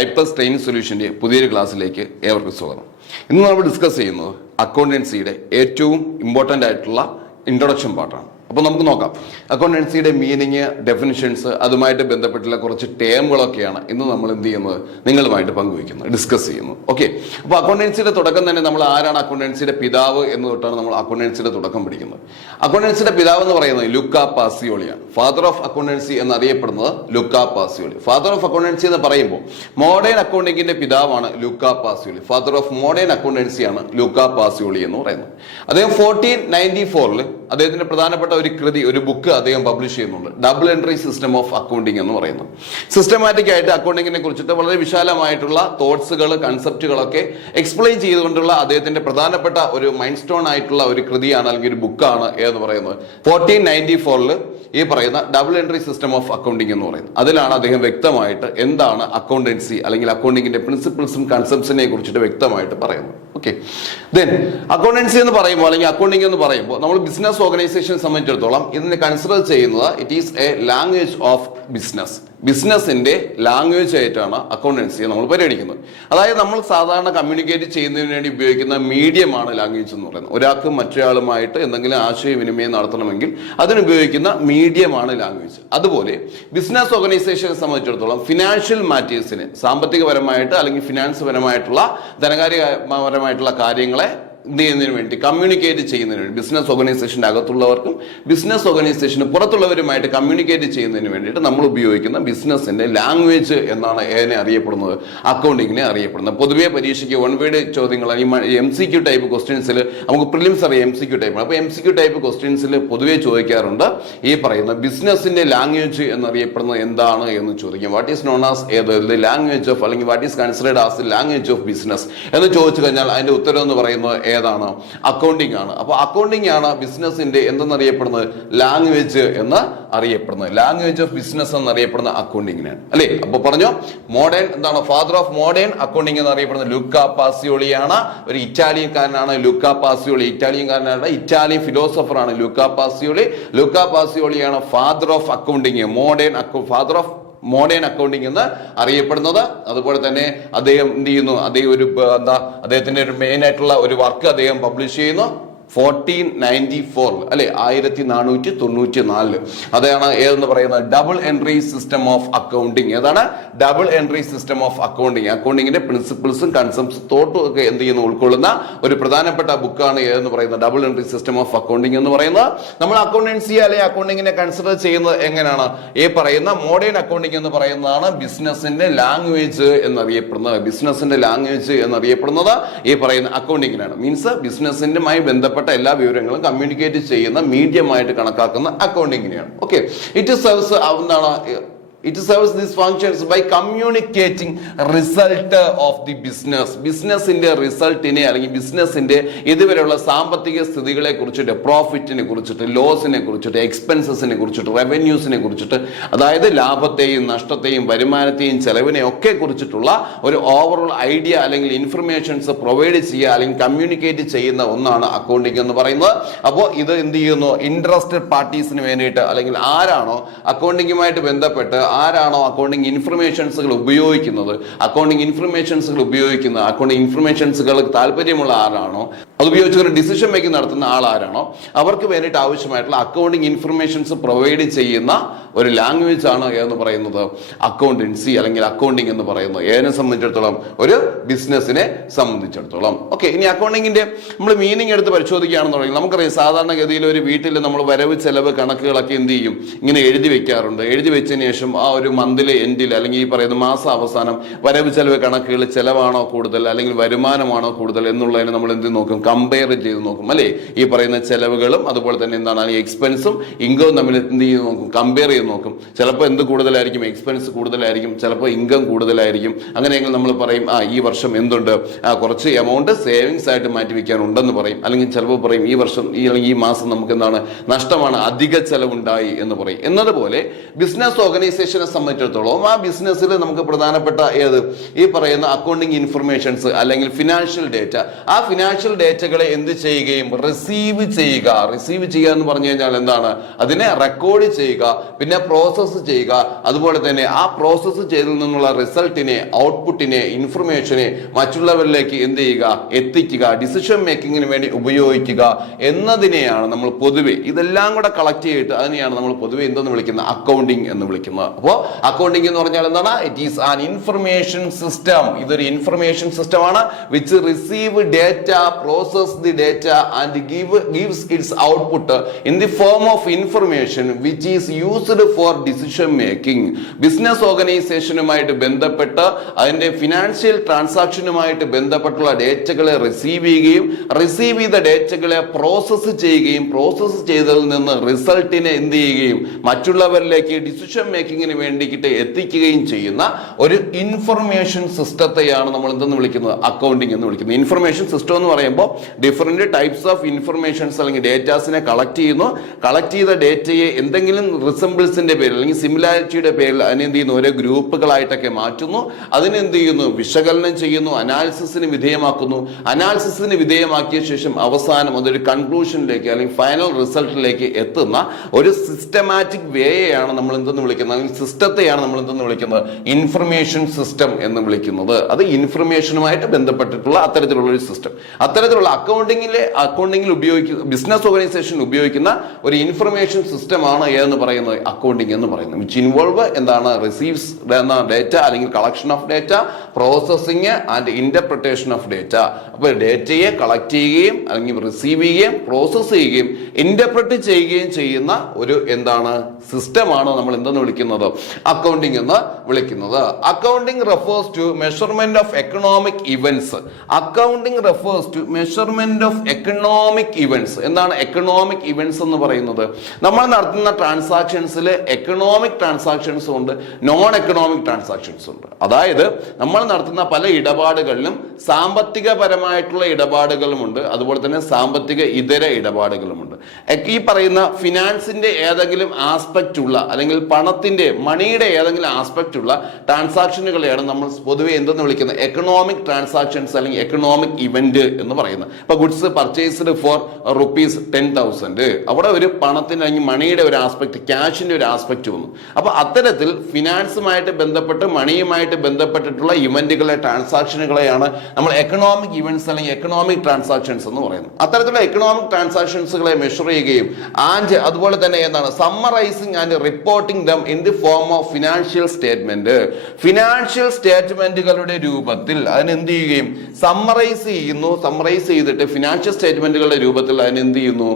EyePlus training സൊല്യൂഷന്റെ പുതിയൊരു ക്ലാസ്സിലേക്ക് ഏവർക്കും സ്വാഗതം. ഇന്ന് നമ്മൾ ഡിസ്കസ് ചെയ്യുന്നത് അക്കൗണ്ടൻസിയുടെ ഏറ്റവും ഇമ്പോർട്ടൻ്റ് ആയിട്ടുള്ള ഇൻട്രൊഡക്ഷൻ പാർട്ടാണ്. അപ്പോൾ നമുക്ക് നോക്കാം അക്കൗണ്ടൻസിയുടെ മീനിങ്, ഡെഫിനിഷൻസ്, അതുമായിട്ട് ബന്ധപ്പെട്ടുള്ള കുറച്ച് ടേമുകളൊക്കെയാണ് ഇന്ന് നമ്മൾ എന്ത് ചെയ്യുന്നത്, നിങ്ങളുമായിട്ട് പങ്കുവയ്ക്കുന്നത്, ഡിസ്കസ് ചെയ്യുന്നത്. ഓക്കെ, അപ്പോൾ അക്കൗണ്ടൻസിയുടെ തുടക്കം തന്നെ നമ്മൾ ആരാണ് അക്കൗണ്ടൻസിയുടെ പിതാവ് എന്ന് തൊട്ടാണ് നമ്മൾ അക്കൗണ്ടൻസിയുടെ തുടക്കം പിടിക്കുന്നത്. അക്കൗണ്ടൻസിയുടെ പിതാവ് എന്ന് പറയുന്നത് ലുക്കാ പാസിയോളിയാണ്. ഫാദർ ഓഫ് അക്കൗണ്ടൻസി എന്നറിയപ്പെടുന്നത് ലുക്കാ പാസിയോളി. ഫാദർ ഓഫ് അക്കൗണ്ടൻസി എന്ന് പറയുമ്പോൾ മോഡേൺ അക്കൗണ്ടിങ്ങിന്റെ പിതാവാണ് ലുക്കാ Pacioli. Father of modern അക്കൗണ്ടൻസിയാണ് ലുക്കാ Pacioli എന്ന് പറയുന്നത്. അദ്ദേഹം 1494 അദ്ദേഹത്തിന്റെ പ്രധാനപ്പെട്ട ഒരു കൃതി, ഒരു ബുക്ക് അദ്ദേഹം പബ്ലിഷ് ചെയ്യുന്നുണ്ട്, double entry system of accounting എന്ന് പറയുന്നത്. സിസ്റ്റമാറ്റിക് ആയിട്ട് അക്കൗണ്ടിങ്ങിനെ കുറിച്ചിട്ട് വളരെ വിശാലമായിട്ടുള്ള തോട്ട്സുകൾ, കൺസെപ്റ്റുകളൊക്കെ എക്സ്പ്ലെയിൻ ചെയ്തുകൊണ്ടുള്ള അദ്ദേഹത്തിന്റെ പ്രധാനപ്പെട്ട ഒരു മൈൻഡ് സ്റ്റോൺ ആയിട്ടുള്ള ഒരു കൃതിയാണ്, അല്ലെങ്കിൽ ഒരു ബുക്കാണ് എന്ന് പറയുന്നത്. 1494 ഈ പറയുന്ന double entry system of accounting എന്ന് പറയുന്നത്. അതിലാണ് അദ്ദേഹം വ്യക്തമായിട്ട് എന്താണ് അക്കൗണ്ടൻസി അല്ലെങ്കിൽ അക്കൗണ്ടിങ്ങിന്റെ പ്രിൻസിപ്പിൾസും കൺസെപ്റ്റ്സിനെ കുറിച്ചിട്ട് വ്യക്തമായിട്ട് പറയുന്നത്. ഓക്കെ, ദെൻ അക്കൗണ്ടൻസി എന്ന് പറയുമ്പോൾ അല്ലെങ്കിൽ അക്കൗണ്ടിങ് എന്ന് പറയുമ്പോൾ നമ്മൾ ബിസിനസ് ഓർഗനൈസേഷൻ സംബന്ധിച്ചിടത്തോളം ഇതിനെ കൺസിഡർ ചെയ്യുന്നത് it is A language of business. ബിസിനസിന്റെ ലാംഗ്വേജ് ആയിട്ടാണ് അക്കൗണ്ടൻസിയെ നമ്മൾ പരിഗണിക്കുന്നത്. അതായത് നമ്മൾ സാധാരണ കമ്മ്യൂണിക്കേറ്റ് ചെയ്യുന്നതിന് വേണ്ടി ഉപയോഗിക്കുന്ന മീഡിയമാണ് ലാംഗ്വേജ് എന്ന് പറയുന്നത്. ഒരാൾക്ക് മറ്റൊരാളുമായിട്ട് എന്തെങ്കിലും ആശയവിനിമയം നടത്തണമെങ്കിൽ അതിനുപയോഗിക്കുന്ന മീഡിയമാണ് ലാംഗ്വേജ്. അതുപോലെ ബിസിനസ് ഓർഗനൈസേഷനെ സംബന്ധിച്ചിടത്തോളം ഫിനാൻഷ്യൽ മാറ്റേഴ്സിന്, സാമ്പത്തികപരമായിട്ട് അല്ലെങ്കിൽ ഫിനാൻസ് പരമായിട്ടുള്ള ധനകാര്യപരമായിട്ടുള്ള കാര്യങ്ങളെ എന്ത് ചെയ്യുന്നതിന് വേണ്ടി, കമ്മ്യൂണിക്കേറ്റ് ചെയ്യുന്നതിന് വേണ്ടി, ബിസിനസ് ഓർഗനൈസേഷൻ്റെ അകത്തുള്ളവർക്കും ബിസിനസ് ഓർഗനൈസേഷന് പുറത്തുള്ളവരുമായിട്ട് കമ്മ്യൂണിക്കേറ്റ് ചെയ്യുന്നതിന് വേണ്ടിയിട്ട് നമ്മൾ ഉപയോഗിക്കുന്ന ബിസിനസിന്റെ ലാംഗ്വേജ് എന്നാണ് ഏതിനെ അറിയപ്പെടുന്നത്, അക്കൗണ്ടിങ്ങിനെ അറിയപ്പെടുന്നത്. പൊതുവെ പരീക്ഷയ്ക്ക് വൺ വേർഡ് ചോദ്യങ്ങൾ, MCQ ടൈപ്പ് ക്വസ്റ്റ്യൻസിൽ, നമുക്ക് പ്രിലിംസ് അറിയാം MCQ ടൈപ്പ്, അപ്പോൾ MCQ ടൈപ്പ് ക്വസ്റ്റ്യൻസിൽ പൊതുവെ ചോദിക്കാറുണ്ട് ഈ പറയുന്ന ബിസിനസിന്റെ ലാംഗ്വേജ് എന്നറിയപ്പെടുന്നത് എന്താണ് എന്ന് ചോദിക്കും. What is known as language of, അല്ലെങ്കിൽ what is considered as language of business എന്ന് ചോദിച്ചു കഴിഞ്ഞാൽ അതിന്റെ ഉത്തരം എന്ന് പറയുന്നത് ഏതാണ്, അക്കൗണ്ടിങ് ആണ്. അപ്പൊ അക്കൗണ്ടിങ് ആണ് ബിസിനസിന്റെ എന്തെന്നറിയപ്പെടുന്നത്, ലാംഗ്വേജ് എന്ന് അറിയപ്പെടുന്നത്. ലാംഗ്വേജ് ഓഫ് ബിസിനസ് എന്നറിയപ്പെടുന്ന അക്കൗണ്ടിങ്ങിനാണ്, അല്ലേ? അപ്പൊ പറഞ്ഞോ, മോഡേൺ എന്താണ്, ഫാദർ ഓഫ് മോഡേൺ അക്കൗണ്ടിങ് എന്നറിയപ്പെടുന്നത് ലുക്കാ പാസിയോളിയാണ്. ഒരു ഇറ്റാലിയൻകാരനാണ് ലുക്കാ പാസിയോളി. ഇറ്റാലിയൻകാരനാണ്, ഇറ്റാലിയൻ ഫിലോസഫർ ആണ് ലുക്കാ പാസിയോളി. ലുക്കാ പാസിയോളിയാണ് father of accounting, father of modern accounting എന്ന് അറിയപ്പെടുന്നത്. അതുപോലെ തന്നെ അദ്ദേഹം എന്ത് ചെയ്യുന്നു, അദ്ദേഹം ഒരു അദ്ദേഹത്തിന്റെ ഒരു മെയിൻ ആയിട്ടുള്ള ഒരു വർക്ക് അദ്ദേഹം പബ്ലിഷ് ചെയ്യുന്നു 1494 അല്ലെ, 1494. അതാണ് ഏതെന്ന് പറയുന്നത്, double entry system of accounting. ഏതാണ് double entry system of accounting? അക്കൗണ്ടിങ്ങിന്റെ പ്രിൻസിപ്പിൾസും കൺസെപ്റ്റ്സും തോട്ടും ഒക്കെ എന്ത് ചെയ്യുന്നു, ഉൾക്കൊള്ളുന്ന ഒരു പ്രധാനപ്പെട്ട ബുക്കാണ് ഏതെന്ന് പറയുന്നത്, double entry system of accounting എന്ന് പറയുന്നത്. നമ്മൾ അക്കൗണ്ടൻസി അല്ലെങ്കിൽ അക്കൗണ്ടിങ്ങിനെ കൺസിഡർ ചെയ്യുന്നത് എങ്ങനെയാണ്, ഈ പറയുന്ന മോഡേൺ അക്കൗണ്ടിങ് എന്ന് പറയുന്നതാണ് ബിസിനസിന്റെ ലാംഗ്വേജ് എന്നറിയപ്പെടുന്നത്. ബിസിനസിന്റെ ലാംഗ്വേജ് എന്നറിയപ്പെടുന്നത് ഈ പറയുന്ന അക്കൗണ്ടിങ്ങിനാണ്. മീൻസ് ബിസിനസിന്റെമായി ബന്ധപ്പെട്ട എല്ലാ വിവരങ്ങളും കമ്മ്യൂണിക്കേറ്റ് ചെയ്യുന്ന മീഡിയമായിട്ട് കണക്കാക്കുന്ന അക്കൗണ്ടിങ്ങിനെയാണ്. ഓക്കെ, ഇറ്റ് സെർവ്സ് എന്താണ്, it serves these functions by communicating result of the business. ബിസിനസിന്റെ റിസൾട്ടിനെ അല്ലെങ്കിൽ ബിസിനസിന്റെ ഇതുവരെയുള്ള സാമ്പത്തിക സ്ഥിതികളെ കുറിച്ചിട്ട്, പ്രോഫിറ്റിനെ കുറിച്ചിട്ട്, ലോസിനെ കുറിച്ചിട്ട്, എക്സ്പെൻസസിനെ കുറിച്ചിട്ട്, റവന്യൂസിനെ കുറിച്ചിട്ട്, അതായത് ലാഭത്തെയും നഷ്ടത്തെയും വരുമാനത്തെയും ചെലവിനെയും ഒക്കെ കുറിച്ചിട്ടുള്ള ഒരു ഓവറോൾ ഐഡിയ അല്ലെങ്കിൽ ഇൻഫർമേഷൻസ് പ്രൊവൈഡ് ചെയ്യുക അല്ലെങ്കിൽ കമ്മ്യൂണിക്കേറ്റ് ചെയ്യുന്ന ഒന്നാണ് അക്കൗണ്ടിങ് എന്ന് പറയുന്നത്. അപ്പോൾ ഇത് എന്ത് ചെയ്യുന്നു, ഇൻട്രസ്റ്റഡ് പാർട്ടീസിന് വേണ്ടിയിട്ട്, അല്ലെങ്കിൽ ആരാണോ അക്കൗണ്ടിങ്ങുമായിട്ട് ബന്ധപ്പെട്ട് ആരാണോ അക്കൗണ്ടിങ് ഇൻഫർമേഷൻസുകൾ ഉപയോഗിക്കുന്നത്, അക്കൗണ്ടിങ് ഇൻഫർമേഷൻസുകൾ താല്പര്യമുള്ള ആരാണോ, അത് ഉപയോഗിച്ച് ഡിസിഷൻ മേക്കിംഗ് നടത്തുന്ന ആൾ ആരാണോ, അവർക്ക് വേണ്ടിയിട്ട് ആവശ്യമായിട്ടുള്ള അക്കൗണ്ടിങ് ഇൻഫർമേഷൻസ് പ്രൊവൈഡ് ചെയ്യുന്ന ഒരു ലാംഗ്വേജ് ആണ് എന്ന് പറയുന്നത് അക്കൗണ്ടൻസി അല്ലെങ്കിൽ അക്കൗണ്ടിങ് എന്ന് പറയുന്നത്. ഏതിനെ സംബന്ധിച്ചിടത്തോളം, ഒരു ബിസിനസിനെ സംബന്ധിച്ചിടത്തോളം. ഓക്കെ, ഇനി അക്കൗണ്ടിങ്ങിന്റെ നമ്മൾ മീനിങ് എടുത്ത് പരിശോധിക്കുകയാണെന്നുണ്ടെങ്കിൽ നമുക്കറിയാം, സാധാരണഗതിയിൽ ഒരു വീട്ടിൽ നമ്മൾ വരവ് ചെലവ് കണക്കുകളൊക്കെ എന്ത് ചെയ്യും, ഇങ്ങനെ എഴുതി വെക്കാറുണ്ട്. എഴുതി വെച്ചതിന് ശേഷം ആ ഒരു മന്തിലെ എൻഡിൽ അല്ലെങ്കിൽ ഈ പറയുന്ന മാസ അവസാനം വരവ് ചെലവ് കണക്കുകൾ ചെലവാണോ കൂടുതൽ അല്ലെങ്കിൽ വരുമാനമാണോ കൂടുതൽ എന്നുള്ളതിനെ നമ്മൾ എന്ത് നോക്കും, കമ്പയർ ചെയ്ത് നോക്കും, അല്ലേ? ഈ പറയുന്ന ചെലവുകളും അതുപോലെ തന്നെ എന്താണ് എക്സ്പെൻസും ഇൻകവും തമ്മിൽ എന്ത് ചെയ്ത് നോക്കും, കമ്പയർ ചെയ്ത് നോക്കും. ചിലപ്പോൾ എന്ത് കൂടുതലായിരിക്കും, എക്സ്പെൻസ് കൂടുതലായിരിക്കും, ചിലപ്പോൾ ഇൻകം കൂടുതലായിരിക്കും. അങ്ങനെയെങ്കിൽ നമ്മൾ പറയും ഈ വർഷം എന്തുണ്ട്, കുറച്ച് എമൗണ്ട് സേവിങ്സ് ആയിട്ട് മാറ്റി വെക്കാനുണ്ടെന്ന് പറയും. അല്ലെങ്കിൽ ചിലപ്പോൾ പറയും ഈ വർഷം അല്ലെങ്കിൽ ഈ മാസം നമുക്ക് എന്താണ് നഷ്ടമാണ്, അധിക ചെലവുണ്ടായി എന്ന് പറയും. എന്നതുപോലെ ബിസിനസ് ഓർഗനൈസേഷനെ സംബന്ധിച്ചിടത്തോളം ആ ബിസിനസ്സിൽ നമുക്ക് പ്രധാനപ്പെട്ട ഈ പറയുന്ന അക്കൗണ്ടിങ് ഇൻഫർമേഷൻസ് അല്ലെങ്കിൽ ഫിനാൻഷ്യൽ ഡേറ്റ, ആ ഫിനാൻഷ്യൽ ഡേറ്റകളെ എന്ത് ചെയ്യുകയും റിസീവ് ചെയ്യുക എന്ന് പറഞ്ഞു കഴിഞ്ഞാൽ എന്താണ്, അതിനെ റെക്കോർഡ് ചെയ്യുക, പിന്നെ അതിനെ പ്രോസസ്സ് ചെയ്യുക, അതുപോലെ തന്നെ ആ പ്രോസസ്സ് ചെയ്തതിൽ നിന്നുള്ള റിസൾട്ടിനെ, ഔട്ട്പുട്ടിനെ, ഇൻഫർമേഷനെ മറ്റുള്ളവരിലേക്ക് എന്ത് ചെയ്യുക, എത്തിക്കുക, ഡിസിഷൻ മേക്കിങ്ങിന് വേണ്ടി ഉപയോഗിക്കുക എന്നതിനെയാണ് നമ്മൾ പൊതുവെ ഇതെല്ലാം കൂടെ കളക്ട് ചെയ്തിട്ട് അതിനെയാണ് നമ്മൾ പൊതുവെ എന്തെന്ന് വിളിക്കുന്നത്, അക്കൗണ്ടിങ് എന്ന് വിളിക്കുന്നത്. അപ്പോൾ അക്കൗണ്ടിങ് എന്ന് പറഞ്ഞാൽ എന്താണ്? It is an information system. ഇതൊരു ഇൻഫർമേഷൻ സിസ്റ്റം ആണ് which receive data, process the data and gives its output in the form of information which is used for decision making. Business ഓർഗനൈസേഷനുമായിട്ട് ബന്ധപ്പെട്ട് അതിന്റെ ഫിനാൻഷ്യൽ ട്രാൻസാക്ഷനുമായിട്ട് ബന്ധപ്പെട്ടുള്ള ഡേറ്റകളെ receive ചെയ്യുകയും receive ചെയ്ത ഡേറ്റകളെ process ചെയ്യുകയും process ചെയ്തതിൽ നിന്ന് റിസൾട്ടിനെ എന്ത് ചെയ്യുകയും മറ്റുള്ളവരിലേക്ക് ഡിസിഷൻ മേക്കിങ്ങിന് വേണ്ടിയിട്ട് എത്തിക്കുകയും ചെയ്യുന്ന ഒരു ഇൻഫർമേഷൻ സിസ്റ്റത്തെയാണ് നമ്മൾ എന്തെന്ന് വിളിക്കുന്നത്, അക്കൗണ്ടിങ് എന്ന് വിളിക്കുന്നത്. ഇൻഫർമേഷൻ സിസ്റ്റം എന്ന് പറയുമ്പോൾ ഡിഫറെന്റ് ടൈപ്സ് ഓഫ് ഇൻഫർമേഷൻസ് അല്ലെങ്കിൽ ഡേറ്റാസിനെ കളക്ട് ചെയ്യുന്നു. കളക്ട് ചെയ്ത ഡേറ്റയെ എന്തെങ്കിലും റിസംബിൾസിന്റെ പേരിൽ അല്ലെങ്കിൽ സിമിലാരിറ്റിയുടെ പേരിൽ അതിനെന്ത് ചെയ്യുന്നു, ഓരോ ഗ്രൂപ്പുകളായിട്ടൊക്കെ മാറ്റുന്നു. അതിനെന്ത് ചെയ്യുന്നു, വിശകലനം ചെയ്യുന്നു, അനാലിസിസിന് വിധേയമാക്കുന്നു. അനാലിസിസിന് വിധേയമാക്കിയ ശേഷം അവസാനം അതൊരു കൺക്ലൂഷനിലേക്ക് അല്ലെങ്കിൽ ഫൈനൽ റിസൾട്ടിലേക്ക് എത്തുന്ന ഒരു സിസ്റ്റമാറ്റിക് വേയാണ് നമ്മൾ എന്തെന്ന് വിളിക്കുന്നത്, അല്ലെങ്കിൽ സിസ്റ്റത്തെയാണ് നമ്മൾ എന്തെന്ന് വിളിക്കുന്നത്, ഇൻഫർമേഷൻ സിസ്റ്റം എന്ന് വിളിക്കുന്നത്. അത് ഇൻഫർമേഷനുമായിട്ട് ബന്ധപ്പെട്ടിട്ടുള്ള അത്തരത്തിലുള്ള ഒരു സിസ്റ്റം. അത്തരത്തിലുള്ള അക്കൗണ്ടിങ്ങിൽ ഉപയോഗിക്കുന്ന ബിസിനസ് ഓർഗനൈസേഷൻ ഉപയോഗിക്കുന്ന ഒരു ഇൻഫർമേഷൻ സിസ്റ്റമാണ് ഏതെന്ന് പറയുന്നത്, അക്കൗണ്ടിങ് എന്ന് പറയുന്നത്. വിച്ച് ഇൻവോൾവ് എന്താണ്, റിസീവ്സ് ഡേറ്റ അല്ലെങ്കിൽ collection of data, processing and interpretation of data. അപ്പോൾ ഡേറ്റയെ കളക്ട് ചെയ്യുകയും അല്ലെങ്കിൽ റിസീവ് ചെയ്യുകയും പ്രോസസ്സ് ചെയ്യുകയും ഇന്റർപ്രറ്റ് ചെയ്യുകയും ചെയ്യുന്ന ഒരു എന്താണ് സിസ്റ്റമാണ് നമ്മൾ എന്തെന്ന് വിളിക്കുന്നത്, അക്കൗണ്ടിങ് എന്ന് വിളിക്കുന്നത്. Accounting refers to measurement of economic events. Accounting refers to measurement of economic events. എന്താണ് എക്കണോമിക് ഇവന്റ്സ് എന്ന് പറയുന്നത്? നമ്മൾ നടത്തുന്ന ട്രാൻസാക്ഷൻസിൽ എക്കണോമിക് ട്രാൻസാക്ഷൻസും ഉണ്ട്, നോൺ എക്കണോമിക് ട്രാൻസാക്ഷൻസും ഉണ്ട്. അതായത് നമ്മൾ നടത്തുന്ന പല ഇടപാടുകളിലും സാമ്പത്തികപരമായിട്ടുള്ള ഇടപാടുകളുമുണ്ട്, അതുപോലെ തന്നെ സാമ്പത്തിക ഇതര ഇടപാടുകളുമുണ്ട്. ഈ പറയുന്ന ഫിനാൻസിന്റെ ഏതെങ്കിലും ആസ്പെക്റ്റ് ഉള്ള അല്ലെങ്കിൽ പണത്തിന്റെ മണിയുടെ ഏതെങ്കിലും ആസ്പെക്റ്റ് ഉള്ള ട്രാൻസാക്ഷനുകളെയാണ് നമ്മൾ പൊതുവെ എന്തെന്ന് വിളിക്കുന്നത്, എക്കണോമിക് ട്രാൻസാക്ഷൻസ് അല്ലെങ്കിൽ എക്കണോമിക് ഇവന്റ് എന്ന് പറയുന്നത്. ഇപ്പൊ ഗുഡ്സ് പർച്ചേസ്ഡ് ഫോർ ₹10,000, അവിടെ ഒരു പണത്തിന് അല്ലെങ്കിൽ മണിയുടെ ഒരു ആസ്പെക്ട്, ക്യാഷിന്റെ ഒരു ആസ്പെക്ട് വന്നു. അപ്പൊ അത്തരത്തിൽ ഫിനാൻസുമായിട്ട് ബന്ധപ്പെട്ട് മണിയുമായിട്ട് ബന്ധപ്പെട്ടിട്ടുള്ള ഇവന്റുകളെ, ട്രാൻസാക്ഷനുകളെയാണ് നമ്മൾ എക്കണോമിക് ഇവന്റ്സ് അല്ലെങ്കിൽ എക്കണോമിക് ട്രാൻസാക്ഷൻസ് എന്ന് പറയുന്നത്. അത്തരത്തിലുള്ള എക്കണോമിക് ട്രാൻസാക്ഷൻസുകളെ മെഷർ ചെയ്യുകയും ആൻഡ് അതുപോലെ തന്നെ എന്താണ് summarising and reporting them in the form of financial statement. Financial സ്റ്റേറ്റ്മെന്റുകളുടെ രൂപത്തിൽ അതിനെന്ത് ചെയ്യുകയും സമ്മറൈസ് ചെയ്യുന്നു. സമ്മറൈസ് ചെയ്തിട്ട് ഫിനാൻഷ്യൽ സ്റ്റേറ്റ്മെന്റുകളുടെ രൂപത്തിൽ അതിനെന്ത് ചെയ്യുന്നു,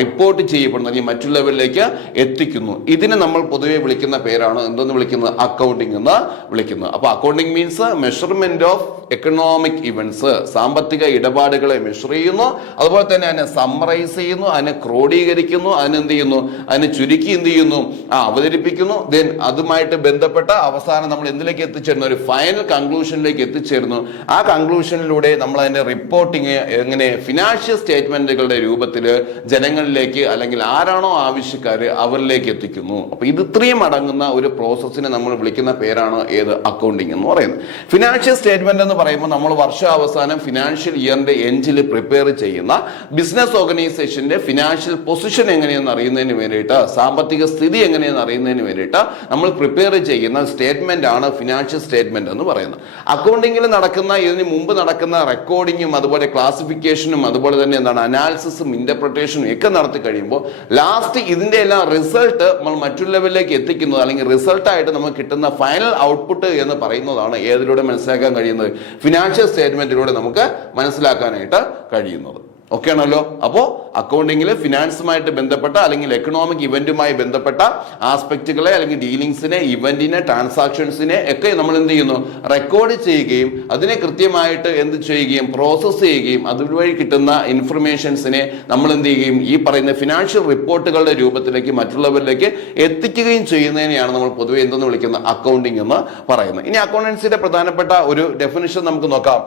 റിപ്പോർട്ട് ചെയ്യപ്പെടുന്നു അല്ലെങ്കിൽ മറ്റുള്ളവരിലേക്ക് എത്തിക്കുന്നു. ഇതിനെ നമ്മൾ പൊതുവെ വിളിക്കുന്ന പേരാണ് എന്തെന്ന് വിളിക്കുന്നത്, അക്കൗണ്ടിങ് എന്ന് വിളിക്കുന്നത്. അപ്പൊ accounting means measurement of economic events. സാമ്പത്തിക ഇടപാടുകളെ മെഷർ ചെയ്യുന്നു, അതുപോലെ തന്നെ അതിനെ സമ്മറൈസ് ചെയ്യുന്നു, അതിനെ ക്രോഡീകരിക്കുന്നു, അതിനെന്ത് ചെയ്യുന്നു, അതിനെ ചുരുക്കി എന്ത് ചെയ്യുന്നു, അവതരിപ്പിക്കുന്നു. ദെൻ അതുമായിട്ട് ബന്ധപ്പെട്ട അവസാനം നമ്മൾ എന്തിലേക്ക് എത്തിച്ചേരുന്നു, ഒരു ഫൈനൽ കൺക്ലൂഷനിലേക്ക് എത്തിച്ചേരുന്നു. ആ കൺക്ലൂഷനിലൂടെ നമ്മൾ അതിന്റെ റിപ്പോർട്ടിങ് എങ്ങനെ ഫിനാൻഷ്യൽ സ്റ്റേറ്റ്മെന്റുകളുടെ രൂപത്തിൽ ജനങ്ങളിലേക്ക് അല്ലെങ്കിൽ ആരാണോ ആവശ്യക്കാര് അവരിലേക്ക് എത്തിക്കുന്നു. അപ്പൊ ഇത് ഇത്രയും അടങ്ങുന്ന ഒരു പ്രോസസ്സിനെ നമ്മൾ വിളിക്കുന്ന പേരാണ് ഏത്, അക്കൗണ്ടിങ് എന്ന് പറയുന്നത്. ഫിനാൻഷ്യൽ സ്റ്റേറ്റ്മെന്റ് എന്ന് പറയുമ്പോൾ നമ്മൾ വർഷാവസാനം ഫിനാൻഷ്യൽ ഇയറിന്റെ എൻഡിൽ പ്രിപ്പയർ ചെയ്യുന്ന ബിസിനസ് ഓർഗനൈസേഷന്റെ ഫിനാൻഷ്യൽ പൊസിഷൻ എങ്ങനെയെന്ന് അറിയുന്നതിന് വേണ്ടിയിട്ട്, സാമ്പത്തിക സ്ഥിതി എങ്ങനെയെന്ന് അറിയുന്നതിന് വേണ്ടിയിട്ട് നമ്മൾ പ്രിപ്പയർ ചെയ്യുന്ന സ്റ്റേറ്റ്മെന്റ് ആണ് ഫിനാൻഷ്യൽ സ്റ്റേറ്റ്മെന്റ് എന്ന് പറയുന്നത്. അക്കൗണ്ടിങ്ങിൽ നടക്കുന്ന ഇതിന് മുമ്പ് നടക്കുന്ന റെക്കോർഡിങ്ങും അതുപോലെ ക്ലാസിഫിക്കേഷനും അതുപോലെ തന്നെ എന്താണ് അനാലിസിസും ഇന്റർപ്രിട്ടേഷനും ഒക്കെ നടത്തി കഴിയുമ്പോൾ ലാസ്റ്റ് ഇതിന്റെ എല്ലാം റിസൾട്ട് നമ്മൾ മറ്റുള്ളവരിലേക്ക് എത്തിക്കുന്നത് അല്ലെങ്കിൽ റിസൾട്ടായിട്ട് നമുക്ക് കിട്ടുന്ന ഫൈനൽ ഔട്ട്പുട്ട് എന്ന് പറയുന്നതാണ് ഏതിലൂടെ മനസ്സിലാക്കാൻ കഴിയുന്നത്, ഫിനാൻഷ്യൽ സ്റ്റേറ്റ്മെന്റിലൂടെ നമുക്ക് മനസ്സിലാക്കാനായിട്ട് കഴിയുന്നത്. ഓക്കെ ആണല്ലോ. അപ്പോൾ അക്കൗണ്ടിങ്ങിൽ ഫിനാൻസുമായിട്ട് ബന്ധപ്പെട്ട അല്ലെങ്കിൽ എക്കണോമിക് ഇവന്റുമായി ബന്ധപ്പെട്ട ആസ്പെക്റ്റുകളെ അല്ലെങ്കിൽ ഡീലിങ്സിനെ, ഇവന്റിനെ, ട്രാൻസാക്ഷൻസിനെ ഒക്കെ നമ്മൾ എന്ത് ചെയ്യുന്നു, റെക്കോർഡ് ചെയ്യുകയും അതിനെ കൃത്യമായിട്ട് എന്ത് ചെയ്യുകയും പ്രോസസ്സ് ചെയ്യുകയും അതുവഴി കിട്ടുന്ന ഇൻഫർമേഷൻസിനെ നമ്മൾ എന്ത് ചെയ്യുകയും ഈ പറയുന്ന ഫിനാൻഷ്യൽ റിപ്പോർട്ടുകളുടെ രൂപത്തിലേക്ക് മറ്റുള്ളവരിലേക്ക് എത്തിക്കുകയും ചെയ്യുന്നതിനെയാണ് നമ്മൾ പൊതുവെ എന്തെന്ന് വിളിക്കുന്നത്, അക്കൗണ്ടിങ് എന്ന് പറയുന്നത്. ഇനി അക്കൗണ്ടൻസിയുടെ പ്രധാനപ്പെട്ട ഒരു ഡെഫിനിഷൻ നമുക്ക് നോക്കാം.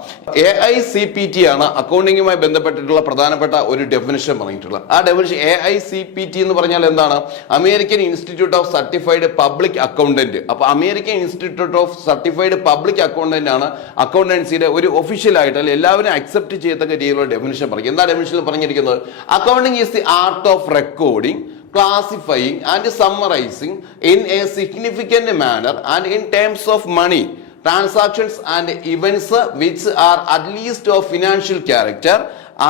AICPT ആണ് അക്കൗണ്ടിങ്ങുമായി ബന്ധപ്പെട്ടിട്ടുള്ള പ്രധാനപ്പെട്ട ഒരു ഡെഫിനിഷൻ പറഞ്ഞിട്ടുള്ളത്. ആ ഡെഫിനിഷൻ AICPT എന്ന് പറഞ്ഞാൽ എന്താണ്, American institute of certified public accountant. അപ്പൊ American institute of certified public accountant ആണ് അക്കൗണ്ടൻസിയുടെ ഒരു ഒഫീഷ്യൽ ആയിട്ട് അല്ലെങ്കിൽ എല്ലാവരും അക്സെപ്റ്റ് ചെയ്യത്തക്ക രീതിയിലുള്ള ഡെഫിനിഷൻ പറയും. എന്താ ഡെഫിനിഷനിൽ പറഞ്ഞിരിക്കുന്നത്, accounting is the art of recording, classifying and summarizing in a significant manner and in terms of money transactions and events which are at least of financial character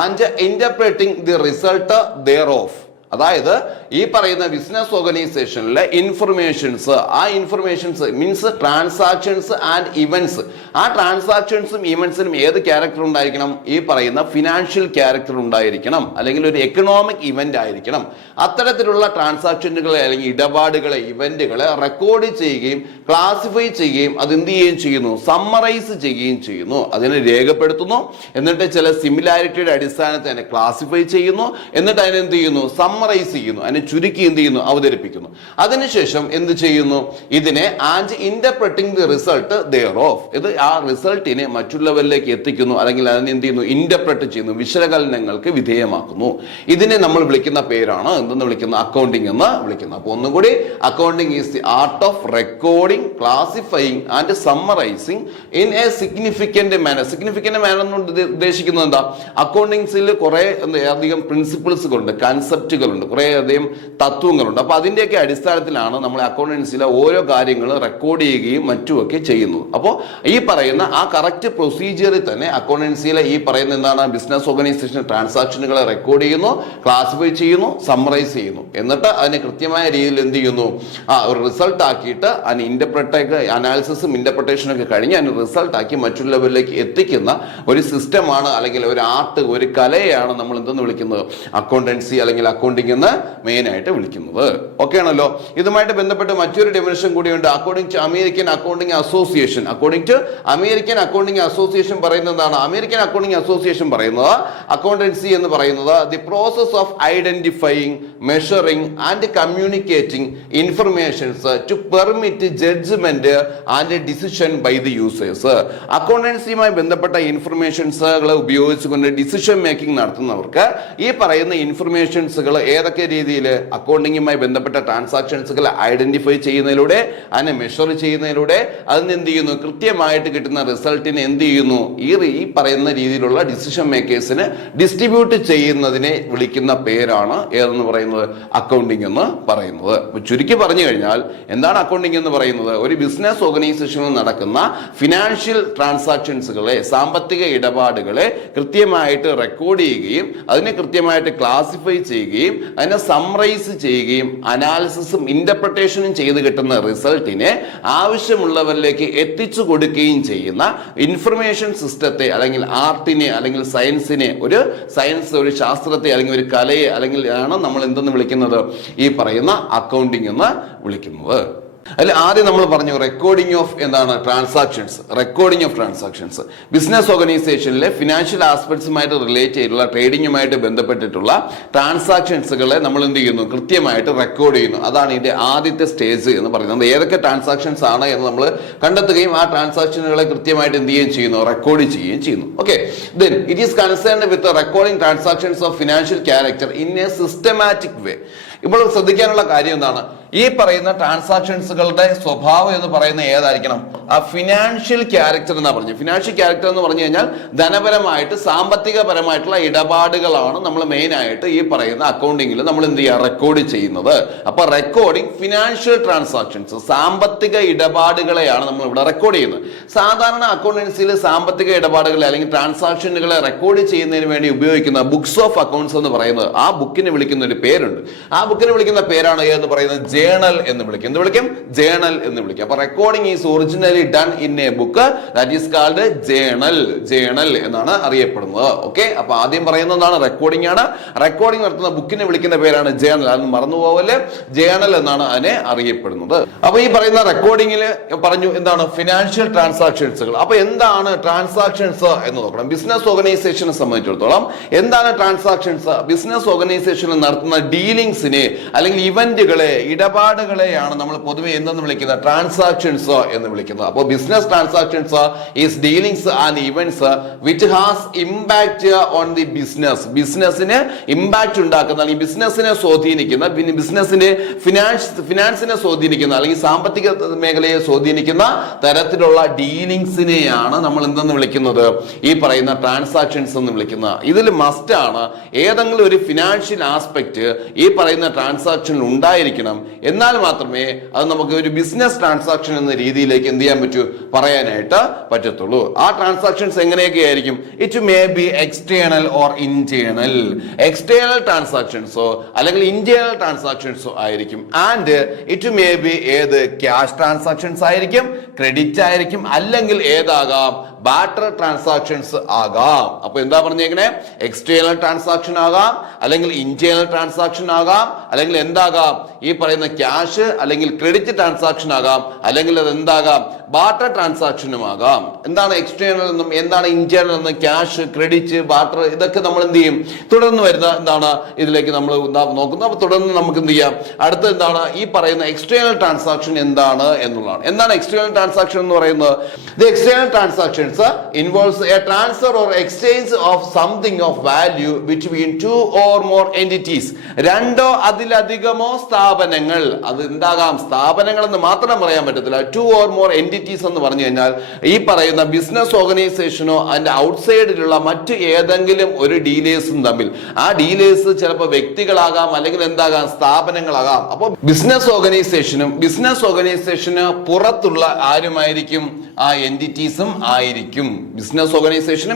and interpreting the result thereof. അതായത് ഈ പറയുന്ന business ഓർഗനൈസേഷനിലെ informations, ആ informations means transactions and events, ആ ട്രാൻസാക്ഷൻസും ഇവന്റ്സിനും ഏത് character ഉണ്ടായിരിക്കണം? ഈ പറയുന്ന ഫിനാൻഷ്യൽ ക്യാരക്ടർ ഉണ്ടായിരിക്കണം, അല്ലെങ്കിൽ ഒരു എക്കണോമിക് ഇവന്റ് ആയിരിക്കണം. അത്തരത്തിലുള്ള ട്രാൻസാക്ഷനുകളെ അല്ലെങ്കിൽ ഇടപാടുകളെ, ഇവന്റുകളെ റെക്കോർഡ് ചെയ്യുകയും ക്ലാസിഫൈ ചെയ്യുകയും അത് എന്ത് ചെയ്യുകയും ചെയ്യുന്നു? സമ്മറൈസ് ചെയ്യുകയും ചെയ്യുന്നു. അതിനെ രേഖപ്പെടുത്തുന്നു, എന്നിട്ട് ചില സിമിലാരിറ്റിയുടെ അടിസ്ഥാനത്തിൽ അതിനെ ക്ലാസിഫൈ ചെയ്യുന്നു, എന്നിട്ട് അതിനെ എന്ത് ചെയ്യുന്നു? സമ്മറൈസ് ചെയ്യുന്നു, അതിനെ ചുരുക്കി എന്ത് ചെയ്യുന്നു? അവതരിപ്പിക്കുന്നു. അതിനുശേഷം എന്ത് ചെയ്യുന്നു? ഇതിനെ and interpreting the result thereof, ഇത് ആ റിസൾട്ടിനെ മറ്റുള്ളവരിലേക്ക് എത്തിക്കുന്നു, അല്ലെങ്കിൽ അതിനെ എന്ത് ചെയ്യുന്നു? ഇന്റർപ്രറ്റ് ചെയ്യുന്നു, വിശകലനങ്ങൾക്ക് വിധേയമാക്കുന്നു. ഇതിനെ നമ്മൾ വിളിക്കുന്ന പേരാണ് എന്തെന്ന് വിളിക്കുന്നത്? അക്കൗണ്ടിങ് എന്ന് വിളിക്കുന്നത്. അപ്പൊ ഒന്നുകൂടി, accounting is the art of recording, classifying and summarising in a significant manner. Significant manner എന്ന് ഉദ്ദേശിക്കുന്നത് എന്താ? അക്കൗണ്ടിങ്സിൽ കുറെ അധികം പ്രിൻസിപ്പിൾസുകളുണ്ട്, കൺസെപ്റ്റുകളുണ്ട്, കുറെ അധികം തത്വങ്ങളുണ്ട്. അപ്പൊ അതിന്റെയൊക്കെ അടിസ്ഥാനത്തിലാണ് നമ്മൾ അക്കൗണ്ടൻസിലെ ഓരോ കാര്യങ്ങളും റെക്കോർഡ് ചെയ്യുകയും മറ്റുമൊക്കെ ചെയ്യുന്നത്. അപ്പോൾ ഈ പറയുന്ന ആ കറക്റ്റ് പ്രൊസീജിയറിൽ തന്നെ അക്കൗണ്ടൻസിയിലെ ഈ പറയുന്ന എന്താണ്? ബിസിനസ് ഓർഗനൈസേഷൻ ട്രാൻസാക്ഷനുകളെ റെക്കോർഡ് ചെയ്യുന്നു, ക്ലാസിഫൈ ചെയ്യുന്നു, സമ്മറൈസ് ചെയ്യുന്നു, എന്നിട്ട് അതിനെ കൃത്യമായ രീതിയിൽ എന്ത് ചെയ്യുന്നു? ഒരു റിസൾട്ട് ആക്കിയിട്ട് അതിന് അനാലിസിസും ഇന്റർപ്രിട്ടേഷനും ഒക്കെ കഴിഞ്ഞ് അതിന് റിസൾട്ട് ആക്കി മറ്റുള്ളവരിലേക്ക് എത്തിക്കുന്ന ഒരു സിസ്റ്റമാണ്, അല്ലെങ്കിൽ ഒരു ആർട്ട്, ഒരു കലയാണ് നമ്മൾ എന്തെന്ന് വിളിക്കുന്നത്? അക്കൗണ്ടൻസി അല്ലെങ്കിൽ അക്കൗണ്ടിംഗ് എന്ന് മെയിൻ ആയിട്ട് വിളിക്കുന്നത്. ഓക്കെ ആണല്ലോ? ഇതുമായിട്ട് ബന്ധപ്പെട്ട് മറ്റൊരു ഡെഫിനിഷൻ കൂടിയുണ്ട്. According to American accounting association, according to American accounting association പറയുന്നത് എന്താണ്? അമേരിക്കൻ അക്കൗണ്ടിംഗ് അസോസിയേഷൻ പറയുന്നത് അക്കൗണ്ടൻസി എന്ന് പറയുന്നത് the process of identifying, measuring and communicating informations to permit judgement and decision by the users. അക്കൗണ്ടൻസിയുമായി ബന്ധപ്പെട്ട ഇൻഫർമേഷൻസുകൾ ഉപയോഗിച്ചുകൊണ്ട് ഡിസിഷൻ മേക്കിംഗ് നടത്തുന്നവർക്ക് ഈ പറയുന്ന ഇൻഫർമേഷൻസുകൾ ഏതൊക്കെ രീതിയിൽ? അക്കൗണ്ടിങ്ങുമായി ബന്ധപ്പെട്ട ട്രാൻസാക്ഷൻസുകൾ ഐഡന്റിഫൈ ചെയ്യുന്നതിലൂടെ, അതിനെ മെഷർ ചെയ്യുന്നതിലൂടെ, അതിന് എന്ത് ചെയ്യുന്നു? കൃത്യമായിട്ട് കിട്ടുന്ന റിസൾട്ടിനെ എന്ത് ചെയ്യുന്നു? ഈ പറയുന്ന രീതിയിലുള്ള ഡിസിഷൻ മേക്കേഴ്സിന് ഡിസ്ട്രിബ്യൂട്ട് ചെയ്യുന്നതിനെ വിളിക്കുന്ന പേരാണ് ഏതെന്ന് പറയുന്നത്? അക്കൗണ്ടിങ് എന്ന് പറയുന്നത്. ചുരുക്കി പറഞ്ഞു കഴിഞ്ഞാൽ എന്താണ് അക്കൗണ്ടിങ് എന്ന് പറയുന്നത്? ഒരു ബിസിനസ് ഓർഗനൈസേഷനിൽ നടക്കുന്ന ഫിനാൻഷ്യൽ ട്രാൻസാക്ഷൻസുകളെ, സാമ്പത്തിക ഇടപാടുകളെ കൃത്യമായിട്ട് റെക്കോർഡ് ചെയ്യുകയും അതിനെ കൃത്യമായിട്ട് ക്ലാസിഫൈ ചെയ്യുകയും അതിനെ സമ്മറൈസ് ചെയ്യുകയും അനാലിസിസും ഇന്റർപ്രിട്ടേഷനും ചെയ്ത് കിട്ടുന്ന റിസൾട്ടിനെ ആവശ്യമുള്ളവരിലേക്ക് എത്തിച്ചു കൊടുക്കുകയും ചെയ്യുന്ന ഇൻഫർമേഷൻ സിസ്റ്റത്തെ, അല്ലെങ്കിൽ ആർട്ടിനെ, അല്ലെങ്കിൽ സയൻസിനെ, ഒരു ശാസ്ത്രത്തെ, അല്ലെങ്കിൽ ഒരു കലയെ, അല്ലെങ്കിൽ ആണ് നമ്മൾ എന്തെന്ന് വിളിക്കുന്നത്? ഈ പറയുന്ന അക്കൗണ്ടിങ് എന്ന് വിളിക്കുന്നത്. അതിൽ ആദ്യം നമ്മൾ പറഞ്ഞു റെക്കോർഡിംഗ് ഓഫ് എന്താണ്? Transactions. Recording of transactions business ഓർഗനൈസേഷനിലെ ഫിനാൻഷ്യൽ ആസ്പെക്ട്സുമായിട്ട് റിലേറ്റ് ചെയ്തിട്ടുള്ള, ട്രേഡിങ്ങുമായിട്ട് ബന്ധപ്പെട്ടിട്ടുള്ള ട്രാൻസാക്ഷൻസുകളെ നമ്മൾ എന്ത് ചെയ്യുന്നു? കൃത്യമായിട്ട് റെക്കോർഡ് ചെയ്യുന്നു. അതാണ് ഇതിന്റെ ആദ്യത്തെ സ്റ്റേജ് എന്ന് പറയുന്നത്. ഏതൊക്കെ ട്രാൻസാക്ഷൻസ് ആണ് എന്ന് നമ്മൾ കണ്ടെത്തുകയും ആ ട്രാൻസാക്ഷനുകളെ കൃത്യമായിട്ട് എന്ത് ചെയ്യുകയും ചെയ്യുന്നു? റെക്കോർഡ് ചെയ്യുകയും ചെയ്യുന്നു. Okay, then it is concerned with recording transactions of financial character in A systematic way. ഇപ്പോൾ ശ്രദ്ധിക്കാനുള്ള കാര്യം എന്താണ്? ഈ പറയുന്ന ട്രാൻസാക്ഷൻസുകളുടെ സ്വഭാവം എന്ന് പറയുന്നത് ഏതായിരിക്കണം? ആ ഫിനാൻഷ്യൽ ക്യാരക്ടർ എന്നാ പറഞ്ഞു. ഫിനാൻഷ്യൽ ക്യാരക്ടർ എന്ന് പറഞ്ഞു കഴിഞ്ഞാൽ ധനപരമായിട്ട്, സാമ്പത്തികപരമായിട്ടുള്ള ഇടപാടുകളാണ് നമ്മൾ മെയിൻ ആയിട്ട് ഈ പറയുന്ന അക്കൗണ്ടിങ്ങിൽ നമ്മൾ എന്ത് ചെയ്യുക? റെക്കോർഡ് ചെയ്യുന്നത്. അപ്പൊ റെക്കോർഡിംഗ് ഫിനാൻഷ്യൽ ട്രാൻസാക്ഷൻസ്, സാമ്പത്തിക ഇടപാടുകളെയാണ് നമ്മൾ ഇവിടെ റെക്കോർഡ് ചെയ്യുന്നത്. സാധാരണ അക്കൗണ്ടൻസിയിൽ സാമ്പത്തിക ഇടപാടുകളെ അല്ലെങ്കിൽ ട്രാൻസാക്ഷനുകളെ റെക്കോർഡ് ചെയ്യുന്നതിന് വേണ്ടി ഉപയോഗിക്കുന്ന ബുക്സ് ഓഫ് അക്കൗണ്ട്സ് എന്ന് പറയുന്നത്, ആ ബുക്കിന് വിളിക്കുന്ന ഒരു പേരുണ്ട്. ആ ബുക്കിന് വിളിക്കുന്ന പേരാണ് എന്ന് പറയുന്നത് ജേണൽ എന്ന് വിളിക്കും. എന്ത് വിളിക്കും? ജേണൽ എന്ന് വിളിക്കും. അപ്പൊ recording is originally done in A book that is called journal. Journal എന്നാണ് അറിയപ്പെടുന്നത്. ഓക്കെ, അപ്പൊ ആദ്യം പറയുന്നതാണ് റെക്കോർഡിംഗ് ആണ്. റെക്കോർഡിംഗ് നടത്തുന്ന ബുക്കിനെ വിളിക്കുന്ന പേരാണ് ജേണൽ. അത് മറന്നുപോകല്ലേ, ജേണൽ എന്നാണ് അതിനെ അറിയപ്പെടുന്നത്. അപ്പൊ ഈ പറയുന്ന റെക്കോർഡിംഗിൽ പറഞ്ഞു എന്താണ്? ഫിനാൻഷ്യൽ ട്രാൻസാക്ഷൻസുകൾ. അപ്പൊ എന്താണ് ട്രാൻസാക്ഷൻസ് എന്ന് നോക്കണം. ബിസിനസ് ഓർഗനൈസേഷനെ സംബന്ധിച്ചിടത്തോളം എന്താണ് ട്രാൻസാക്ഷൻസ്? ബിസിനസ് ഓർഗനൈസേഷനിൽ നടത്തുന്ന ഡീലിംഗ്സിനെ അല്ലെങ്കിൽ ഇവന്റുകളെ, ഇടപാടുകളെയാണ് നമ്മൾ പൊതുവെ എന്തെന്ന് വിളിക്കുന്നത്? ട്രാൻസാക്ഷൻസ് എന്ന് വിളിക്കുന്നത്. അപ്പോൾ business transactions is dealings and events which has impact on the business. ബിസിനസിന് ഇമ്പാക്ട് ഉണ്ടാക്കുന്ന, അല്ലെങ്കിൽ ബിസിനസിനെ സ്വാധീനിക്കുന്ന, ബിസിനസിന്റെ ഫിനാൻസിനെ സ്വാധീനിക്കുന്ന, അല്ലെങ്കിൽ സാമ്പത്തിക മേഖലയെ സ്വാധീനിക്കുന്ന തരത്തിലുള്ള ഡീലിംഗ്സിനെയാണ് നമ്മൾ എന്തെന്ന് വിളിക്കുന്നത്? ഈ പറയുന്ന ട്രാൻസാക്ഷൻസ് എന്ന് വിളിക്കുന്നത്. ഇതിൽ മസ്റ്റ് ആണ് ഏതെങ്കിലും ഒരു ഫിനാൻഷ്യൽ ആസ്പെക്ട് ഈ പറയുന്ന ട്രാൻസാക്ഷനിൽ ഉണ്ടായിരിക്കണം. എന്നാൽ മാത്രമേ അത് നമുക്ക് ഒരു ബിസിനസ് ട്രാൻസാക്ഷൻ എന്ന രീതിയിലേക്ക് എന്ത് ചെയ്യാൻ പറ്റൂ, പറയാനായിട്ട് പറ്റത്തുള്ളൂ. ആ ട്രാൻസാക്ഷൻസ് എങ്ങനെയൊക്കെ ആയിരിക്കും? It may be external or internal. External ട്രാൻസാക്ഷൻസോ അല്ലെങ്കിൽ ഇന്റേണൽ ട്രാൻസാക്ഷൻസോ ആയിരിക്കും. ആൻഡ് ഇറ്റ് മേ ബി ഏത് ക്യാഷ് ട്രാൻസാക്ഷൻസ് ആയിരിക്കും, ക്രെഡിറ്റ് ആയിരിക്കും, അല്ലെങ്കിൽ ഏതാകാം ബാർട്ടർ ട്രാൻസാക്ഷൻസ് ആകാം. അപ്പൊ എന്താ പറഞ്ഞേക്കണേ? എക്സ്റ്റേണൽ ട്രാൻസാക്ഷൻ ആകാം, അല്ലെങ്കിൽ ഇന്റേണൽ ട്രാൻസാക്ഷൻ ആകാം, അല്ലെങ്കിൽ എന്താകാം ഈ പറയുന്ന ക്യാഷ് അല്ലെങ്കിൽ ക്രെഡിറ്റ് ട്രാൻസാക്ഷൻ ആകാം, അല്ലെങ്കിൽ അത് എന്താകാം ബാർട്ടർ ട്രാൻസാക്ഷനും ആകാം. എന്താണ് എക്സ്റ്റേണൽ എന്നും എന്താണ് ഇന്റേണൽ എന്നും ക്യാഷ്, ക്രെഡിറ്റ്, ബാർട്ടർ ഇതൊക്കെ നമ്മൾ എന്ത് ചെയ്യും തുടർന്ന് വരുന്ന എന്താണ് ഇതിലേക്ക് നമ്മൾ നോക്കുന്നത്. അപ്പൊ തുടർന്ന് നമുക്ക് എന്ത് ചെയ്യാം, അടുത്ത എന്താണ് ഈ പറയുന്ന എക്സ്റ്റേണൽ ട്രാൻസാക്ഷൻ എന്താണ് എന്നുള്ളതാണ്. എന്താണ് എക്സ്റ്റേണൽ ട്രാൻസാക്ഷൻ എന്ന് പറയുന്നത്? The external transactions involves A transfer or exchange of something of value between two or more entities. രണ്ടോ അതിലധികമോ സ്ഥാപനങ്ങൾ, അത് എന്താകാം സ്ഥാപനങ്ങൾ എന്ന് മാത്രം പറയാൻ പറ്റത്തില്ല. ടു ഓർ മോർ എന്റിറ്റീസ് എന്ന് പറഞ്ഞു കഴിഞ്ഞാൽ ഈ പറയുന്ന ബിസിനസ് ഓർഗനൈസേഷനോ അതിന്റെ ഔട്ട്സൈഡിലുള്ള മറ്റു ഏതെങ്കിലും ഒരു ഡീലേഴ്സും തമ്മിൽ, ആ ഡീലേഴ്സ് ചിലപ്പോൾ വ്യക്തികളാകാം അല്ലെങ്കിൽ എന്താകാം സ്ഥാപനങ്ങളാകാം. അപ്പൊ ബിസിനസ് ഓർഗനൈസേഷന് പുറത്തുള്ള ആരുമായിരിക്കും? ആ എന്റിറ്റീസും ആയിരിക്കും. ബിസിനസ് ഓർഗനൈസേഷന്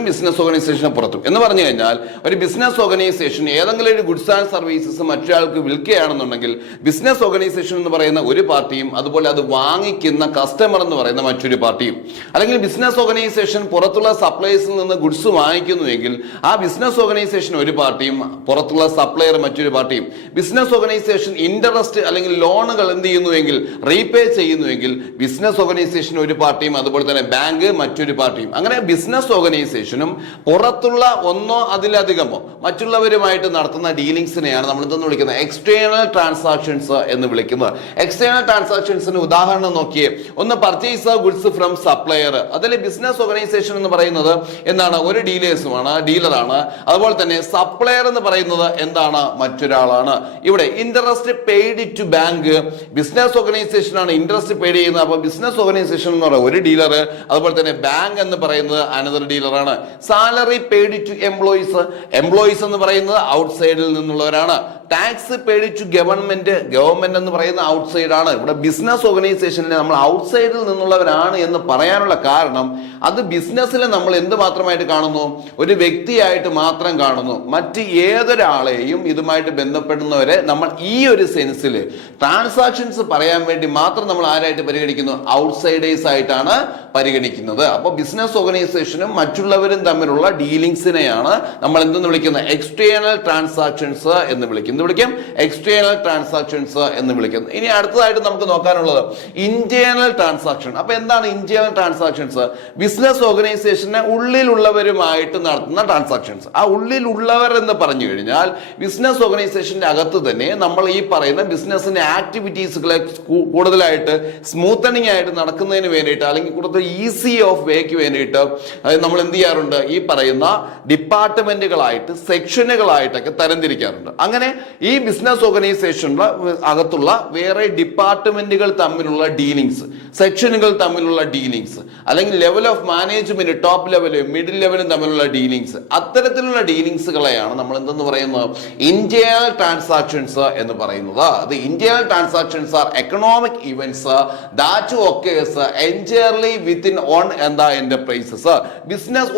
പുറത്തും എന്ന് പറഞ്ഞു കഴിഞ്ഞാൽ ഒരു ബിസിനസ് ഓർഗനൈസേഷൻ ഏതെങ്കിലും ഒരു ഗുഡ്സ് ആൻഡ് സർവീസസ് മറ്റൊരാൾക്ക് വിൽക്കുകയാണെന്നുണ്ടെങ്കിൽ ബിസിനസ് ഓർഗനൈസേഷൻ എന്ന് പറയുന്ന ഒരു പാർട്ടിയും അതുപോലെ അത് വാങ്ങിക്കുന്ന കസ്റ്റമർ എന്ന് പറയുന്ന മറ്റൊരു പാർട്ടിയും, അല്ലെങ്കിൽ ബിസിനസ് ഓർഗനൈസേഷൻ പുറത്തുള്ള സപ്ലൈസിൽ നിന്ന് ഗുഡ്സ് വാങ്ങിക്കുന്നുവെങ്കിൽ ആ ബിസിനസ് ഓർഗനൈസേഷൻ ഒരു പാർട്ടിയും പുറത്തുള്ള സപ്ലയർ മറ്റൊരു പാർട്ടിയും. ബിസിനസ് ഓർഗനൈസേഷൻ ഇൻട്രസ്റ്റ് അല്ലെങ്കിൽ ലോണുകൾ എന്ത് ചെയ്യുന്നുവെങ്കിൽ റീപേ ചെയ്യുന്നുവെങ്കിൽ ബിസിനസ് ഓർഗനൈസേഷൻ ഒരു പാർട്ടിയും അതുപോലെ തന്നെ ബാങ്ക് മറ്റൊരു പാർട്ടിയും. അങ്ങനെ ബിസിനസ് ഓർഗനൈസേഷനും പുറത്തുള്ള ഒന്നോ അതിലധികമോ മറ്റുള്ളവരുമായിട്ട് നടത്തുന്ന ഡീലിംഗ്സിനെയാണ് നമ്മൾ എന്തെന്ന് വിളിക്കുന്നത്? എക്സ്റ്റേണൽ ട്രാൻസാക്ഷൻസ് എന്ന് വിളിക്കുന്നത്. എക്സ്റ്റേണൽ ട്രാൻസാക്ഷൻസിന് ഉദാഹരണം നോക്കിയേ. ഒന്ന് പർച്ചേസ് ഗുഡ്സ് ഫ്രം സപ്ലയർ. അതിൽ ബിസിനസ് ഓർഗനൈസേഷൻ എന്ന് പറയുന്നത് എന്താണ്? ഒരു ഡീലറാണ്. അതുപോലെ തന്നെ സപ്ലയർ എന്ന് പറയുന്നത് എന്താണ്? മറ്റൊരാളാണ്. ഇവിടെ interest paid to bank, business organisation ആണ് ഇൻട്രസ്റ്റ് പെയ്ഡ് ചെയ്യുന്നത്. അപ്പൊ ബിസിനസ് ഓർഗനൈസേഷൻ എന്ന് പറയുന്നത് ഒരു ഡീലർ, അതുപോലെ തന്നെ ബാങ്ക് എന്ന് പറയുന്നത് അനദർ ഡീലറാണ്. സാലറി പെയ്ഡ് ടു എംപ്ലോയീസ് എന്ന് പറയുന്നത് ഔട്ട്സൈഡിൽ നിന്നുള്ളവരാണ്. ടാക്സ് പെയ്ഡ് ടു ഗവൺമെന്റ് എന്ന് പറയുന്ന ഔട്ട്സൈഡ് ആണ്. ഇവിടെ ബിസിനസ് ഓർഗനൈസേഷനിൽ നമ്മൾ ഔട്ട്സൈഡിൽ നിന്നുള്ളവരാണ് എന്ന് പറയാനുള്ള കാരണം അത് ബിസിനസ്സിൽ നമ്മൾ എന്ത് മാത്രമായിട്ട് കാണുന്നു? ഒരു വ്യക്തിയായിട്ട് മാത്രം കാണുന്നു. മറ്റ് ഏതൊരാളെയും ഇതുമായിട്ട് ബന്ധപ്പെടുന്നവരെ നമ്മൾ ഈ ഒരു സെൻസിൽ ട്രാൻസാക്ഷൻസ് പറയാൻ വേണ്ടി മാത്രം നമ്മൾ ആരായിട്ട് പരിഗണിക്കുന്നു? ഔട്ട്സൈഡേഴ്സ് ആയിട്ടാണ് പരിഗണിക്കുന്നത്. അപ്പോൾ ബിസിനസ് ഓർഗനൈസേഷനും മറ്റുള്ളവരും തമ്മിലുള്ള ഡീലിംഗ്സിനെയാണ് നമ്മൾ എന്തെന്ന് വിളിക്കുന്നത്? എക്സ്റ്റേണൽ ട്രാൻസാക്ഷൻസ് എന്ന് വിളിക്കും. എക്സ്റ്റേണൽ ട്രാൻസാക്ഷൻസ് എന്ന് വിളിക്കുന്നത്. ഇനി അടുത്തതായിട്ട് നമുക്ക് നോക്കാനുള്ളത് ഇന്റേണൽ ട്രാൻസാക്ഷൻ. അപ്പൊ എന്താണ് ഇന്റേണൽ ട്രാൻസാക്ഷൻസ്? ബിസിനസ് ഓർഗനൈസേഷന് ഉള്ളിലുള്ളവരുമായിട്ട് നടത്തുന്ന ട്രാൻസാക്ഷൻസ്. ആ ഉള്ളിലുള്ളവർ എന്ന് പറഞ്ഞു കഴിഞ്ഞാൽ ബിസിനസ് ഓർഗനൈസേഷന്റെ അകത്ത് തന്നെ നമ്മൾ ഈ പറയുന്ന ബിസിനസിന്റെ ആക്ടിവിറ്റീസുകളെ കൂടുതലായിട്ട് സ്മൂത്തനിങ് ആയിട്ട് നടക്കുന്നതിന് വേണ്ടിയിട്ട് അല്ലെങ്കിൽ കൂടുതൽ ഈസി ഓഫ് വേക്ക് വേണ്ടിയിട്ട് നമ്മൾ എന്ത് ചെയ്യാറുണ്ട്? ഈ പറയുന്ന ഡിപ്പാർട്ട്മെന്റുകളായിട്ട് സെക്ഷനുകളായിട്ടൊക്കെ തരംതിരിക്കാറുണ്ട്. അങ്ങനെ ഈ ബിസിനസ് ഓർഗനൈസേഷനുള്ള അകത്തുള്ള വേറെ ഡിപ്പാർട്ട്മെന്റുകൾ തമ്മിലുള്ള ഡീലിങ്സ്, സെക്ഷനുകൾ തമ്മിലുള്ള ഡീലിങ്സ്, അല്ലെങ്കിൽ ലെവൽ ഓഫ് മാനേജ്മെന്റ് ടോപ്പ് ലെവലും മിഡിൽ ലെവലും തമ്മിലുള്ള ഡീലിങ്സ്, അത്തരത്തിലുള്ള ഡീലിങ്സുകളെയാണ് നമ്മൾ എന്തെന്ന് പറയുന്നത്? ഇന്റേണൽ ട്രാൻസാക്ഷൻസ് എന്ന് പറയുന്നത്. അത് internal transactions are economic events that occurs entirely within on എന്താ എന്റർപ്രൈസസ്.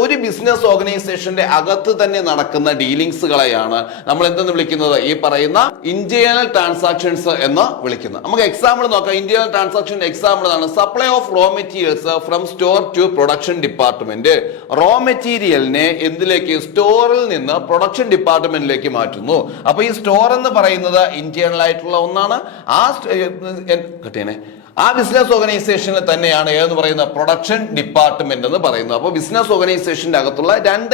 ഒരു ബിസിനസ് ഓർഗനൈസേഷന്റെ അകത്ത് തന്നെ നടക്കുന്ന ഡീലിങ്സുകളെയാണ് നമ്മൾ എന്തെന്ന് വിളിക്കുന്നത്? ഈ പറയുന്ന ഇന്റേണൽ ട്രാൻസാക്ഷൻസ് എന്ന് വിളിക്കുന്നത്. നമുക്ക് എക്സാമ്പിൾ നോക്കാം. ഇന്റേണൽ ട്രാൻസാക്ഷൻ എക്സാമ്പിൾ ആണ് supply of raw materials from store to production department. Raw മെറ്റീരിയലിനെ എന്തിലേക്ക്? സ്റ്റോറിൽ നിന്ന് പ്രൊഡക്ഷൻ ഡിപ്പാർട്ട്മെന്റിലേക്ക് മാറ്റുന്നു. അപ്പൊ ഈ സ്റ്റോർ എന്ന് പറയുന്നത് ഇന്റേണൽ ആയിട്ടുള്ള ഒന്നാണ്. ആ ബിസിനസ് ഓർഗനൈസേഷനിൽ തന്നെയാണ് ഏതെന്ന് പറയുന്നത്? പ്രൊഡക്ഷൻ ഡിപ്പാർട്ട്മെന്റ് എന്ന് പറയുന്നത്. അപ്പോൾ ബിസിനസ് ഓർഗനൈസേഷന്റെ അകത്തുള്ള രണ്ട്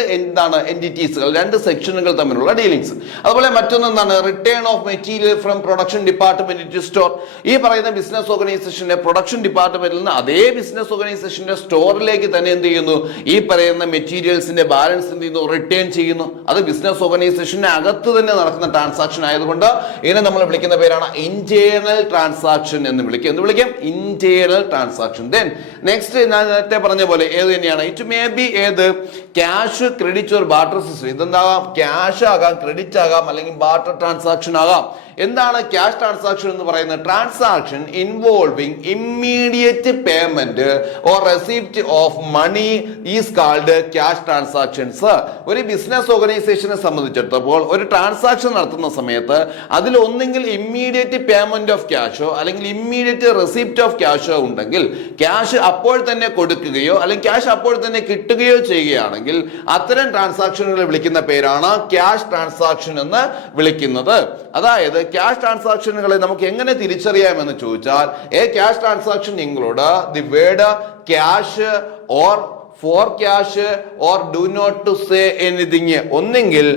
എന്റിറ്റീസുകൾ, രണ്ട് സെക്ഷനുകൾ തമ്മിലുള്ള ഡീലിങ്സ്. അതുപോലെ മറ്റൊന്ന് എന്താണ്? Return of material from production department to store. ഈ പറയുന്ന ബിസിനസ് ഓർഗനൈസേഷന്റെ പ്രൊഡക്ഷൻ ഡിപ്പാർട്ട്മെന്റിൽ നിന്ന് അതേ ബിസിനസ് ഓർഗനൈസേഷന്റെ സ്റ്റോറിലേക്ക് തന്നെ എന്ത് ചെയ്യുന്നു? ഈ പറയുന്ന മെറ്റീരിയൽസിന്റെ ബാലൻസ് എന്ത് ചെയ്യുന്നു? റിട്ടേൺ ചെയ്യുന്നു. അത് ബിസിനസ് ഓർഗനൈസേഷന്റെ അകത്ത് തന്നെ നടക്കുന്ന ട്രാൻസാക്ഷൻ ആയതുകൊണ്ട് ഇതിനെ നമ്മൾ വിളിക്കുന്ന പേരാണ് ഇന്റേണൽ ട്രാൻസാക്ഷൻ എന്ന് വിളിക്കും. Internal transaction. ദെൻ നെക്സ്റ്റ് ഞാൻ നേരത്തെ പറഞ്ഞ പോലെ ഏത് തന്നെയാണ്, ഇറ്റ് മേ ബി ഏത് cash, credit or barter system. ഇതെന്താകാം, ക്യാഷ് ആകാം, ക്രെഡിറ്റ് ആകാം, അല്ലെങ്കിൽ ബാർട്ടർ ട്രാൻസാക്ഷൻ ആകാം. എന്താണ് ക്യാഷ് ട്രാൻസാക്ഷൻ എന്ന് പറയുന്നത്? Transaction involving immediate payment or receipt of money is called cash transactions. ഒരു ബിസിനസ് ഓർഗനൈസേഷനെ സംബന്ധിച്ചിടത്തോളം ഒരു ട്രാൻസാക്ഷൻ നടത്തുന്ന സമയത്ത് അതിൽ ഒന്നെങ്കിൽ ഇമ്മീഡിയറ്റ് പേയ്മെന്റ് ഓഫ് ക്യാഷോ അല്ലെങ്കിൽ ഇമ്മീഡിയറ്റ് റെസിപ്റ്റ് ഓഫ് ക്യാഷോ ഉണ്ടെങ്കിൽ, ക്യാഷ് അപ്പോൾ തന്നെ കൊടുക്കുകയോ അല്ലെങ്കിൽ ക്യാഷ് അപ്പോൾ തന്നെ കിട്ടുകയോ ചെയ്യുകയാണെങ്കിൽ അത്തരം ട്രാൻസാക്ഷനുകളെ വിളിക്കുന്ന പേരാണ് ക്യാഷ് ട്രാൻസാക്ഷൻ എന്ന് വിളിക്കുന്നത്. അതായത് ക്യാഷ് ട്രാൻസാക്ഷനുകളെ നമുക്ക് എങ്ങനെ തിരിച്ചറിയാമെന്ന് ചോദിച്ചാൽ, a cash transaction include the word cash or for cash or do not to say anything. ഒന്നെങ്കിൽ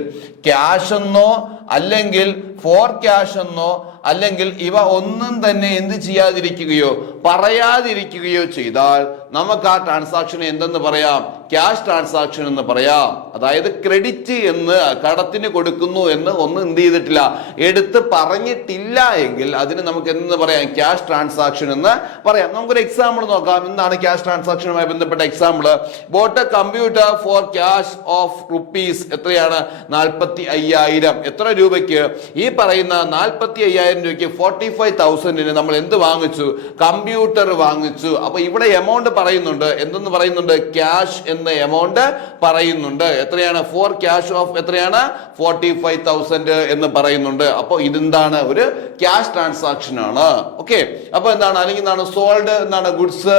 ക്യാഷ് എന്നോ അല്ലെങ്കിൽ ഫോർ ക്യാഷ് എന്നോ അല്ലെങ്കിൽ ഇവ ഒന്നും തന്നെ എന്ത് ചെയ്യാതിരിക്കുകയോ പറയാതിരിക്കുകയോ ചെയ്താൽ നമുക്ക് ആ ട്രാൻസാക്ഷനെ എന്തെന്ന് പറയാം? ക്യാഷ് ട്രാൻസാക്ഷൻ എന്ന് പറയാം. അതായത് ക്രെഡിറ്റ് എന്ന് കടത്തിന് കൊടുക്കുന്നു എന്ന് ഒന്നും എന്ത് ചെയ്തിട്ടില്ല, എടുത്ത് പറഞ്ഞിട്ടില്ല എങ്കിൽ അതിന് നമുക്ക് എന്തെന്ന് പറയാം? ക്യാഷ് ട്രാൻസാക്ഷൻ എന്ന് പറയാം. നമുക്കൊരു എക്സാമ്പിൾ നോക്കാം. എന്താണ് ക്യാഷ് ട്രാൻസാക്ഷനുമായി ബന്ധപ്പെട്ട example? Boat A computer for cash of rupees. എത്രയാണ്? 45,000. എത്ര രൂപയ്ക്ക്? ഈ പറയുന്ന 45,000 രൂപയ്ക്ക് 45,000 നമ്മൾ എന്ത് വാങ്ങിച്ചു? കമ്പ്യൂട്ടർ വാങ്ങിച്ചു. അപ്പൊ ഇവിടെ എമൗണ്ട് പറയുന്നുണ്ട്. എന്തെന്ന് പറയുന്നുണ്ട്? ക്യാഷ് എന്ന എമൗണ്ട് പറയുന്നുണ്ട്. എത്രയാണ്? ഫോർ ക്യാഷ് ഓഫ് എത്രയാണ്? 45,000 എന്ന് പറയുന്നുണ്ട്. അപ്പൊ ഇതെന്താണ്? ഒരു ക്യാഷ് ട്രാൻസാക്ഷൻ ആണ്. ഓക്കെ, അപ്പൊ എന്താണ്? അല്ലെങ്കിൽ എന്താണ്? സോൾഡ് എന്താണ്? ഗുഡ്സ്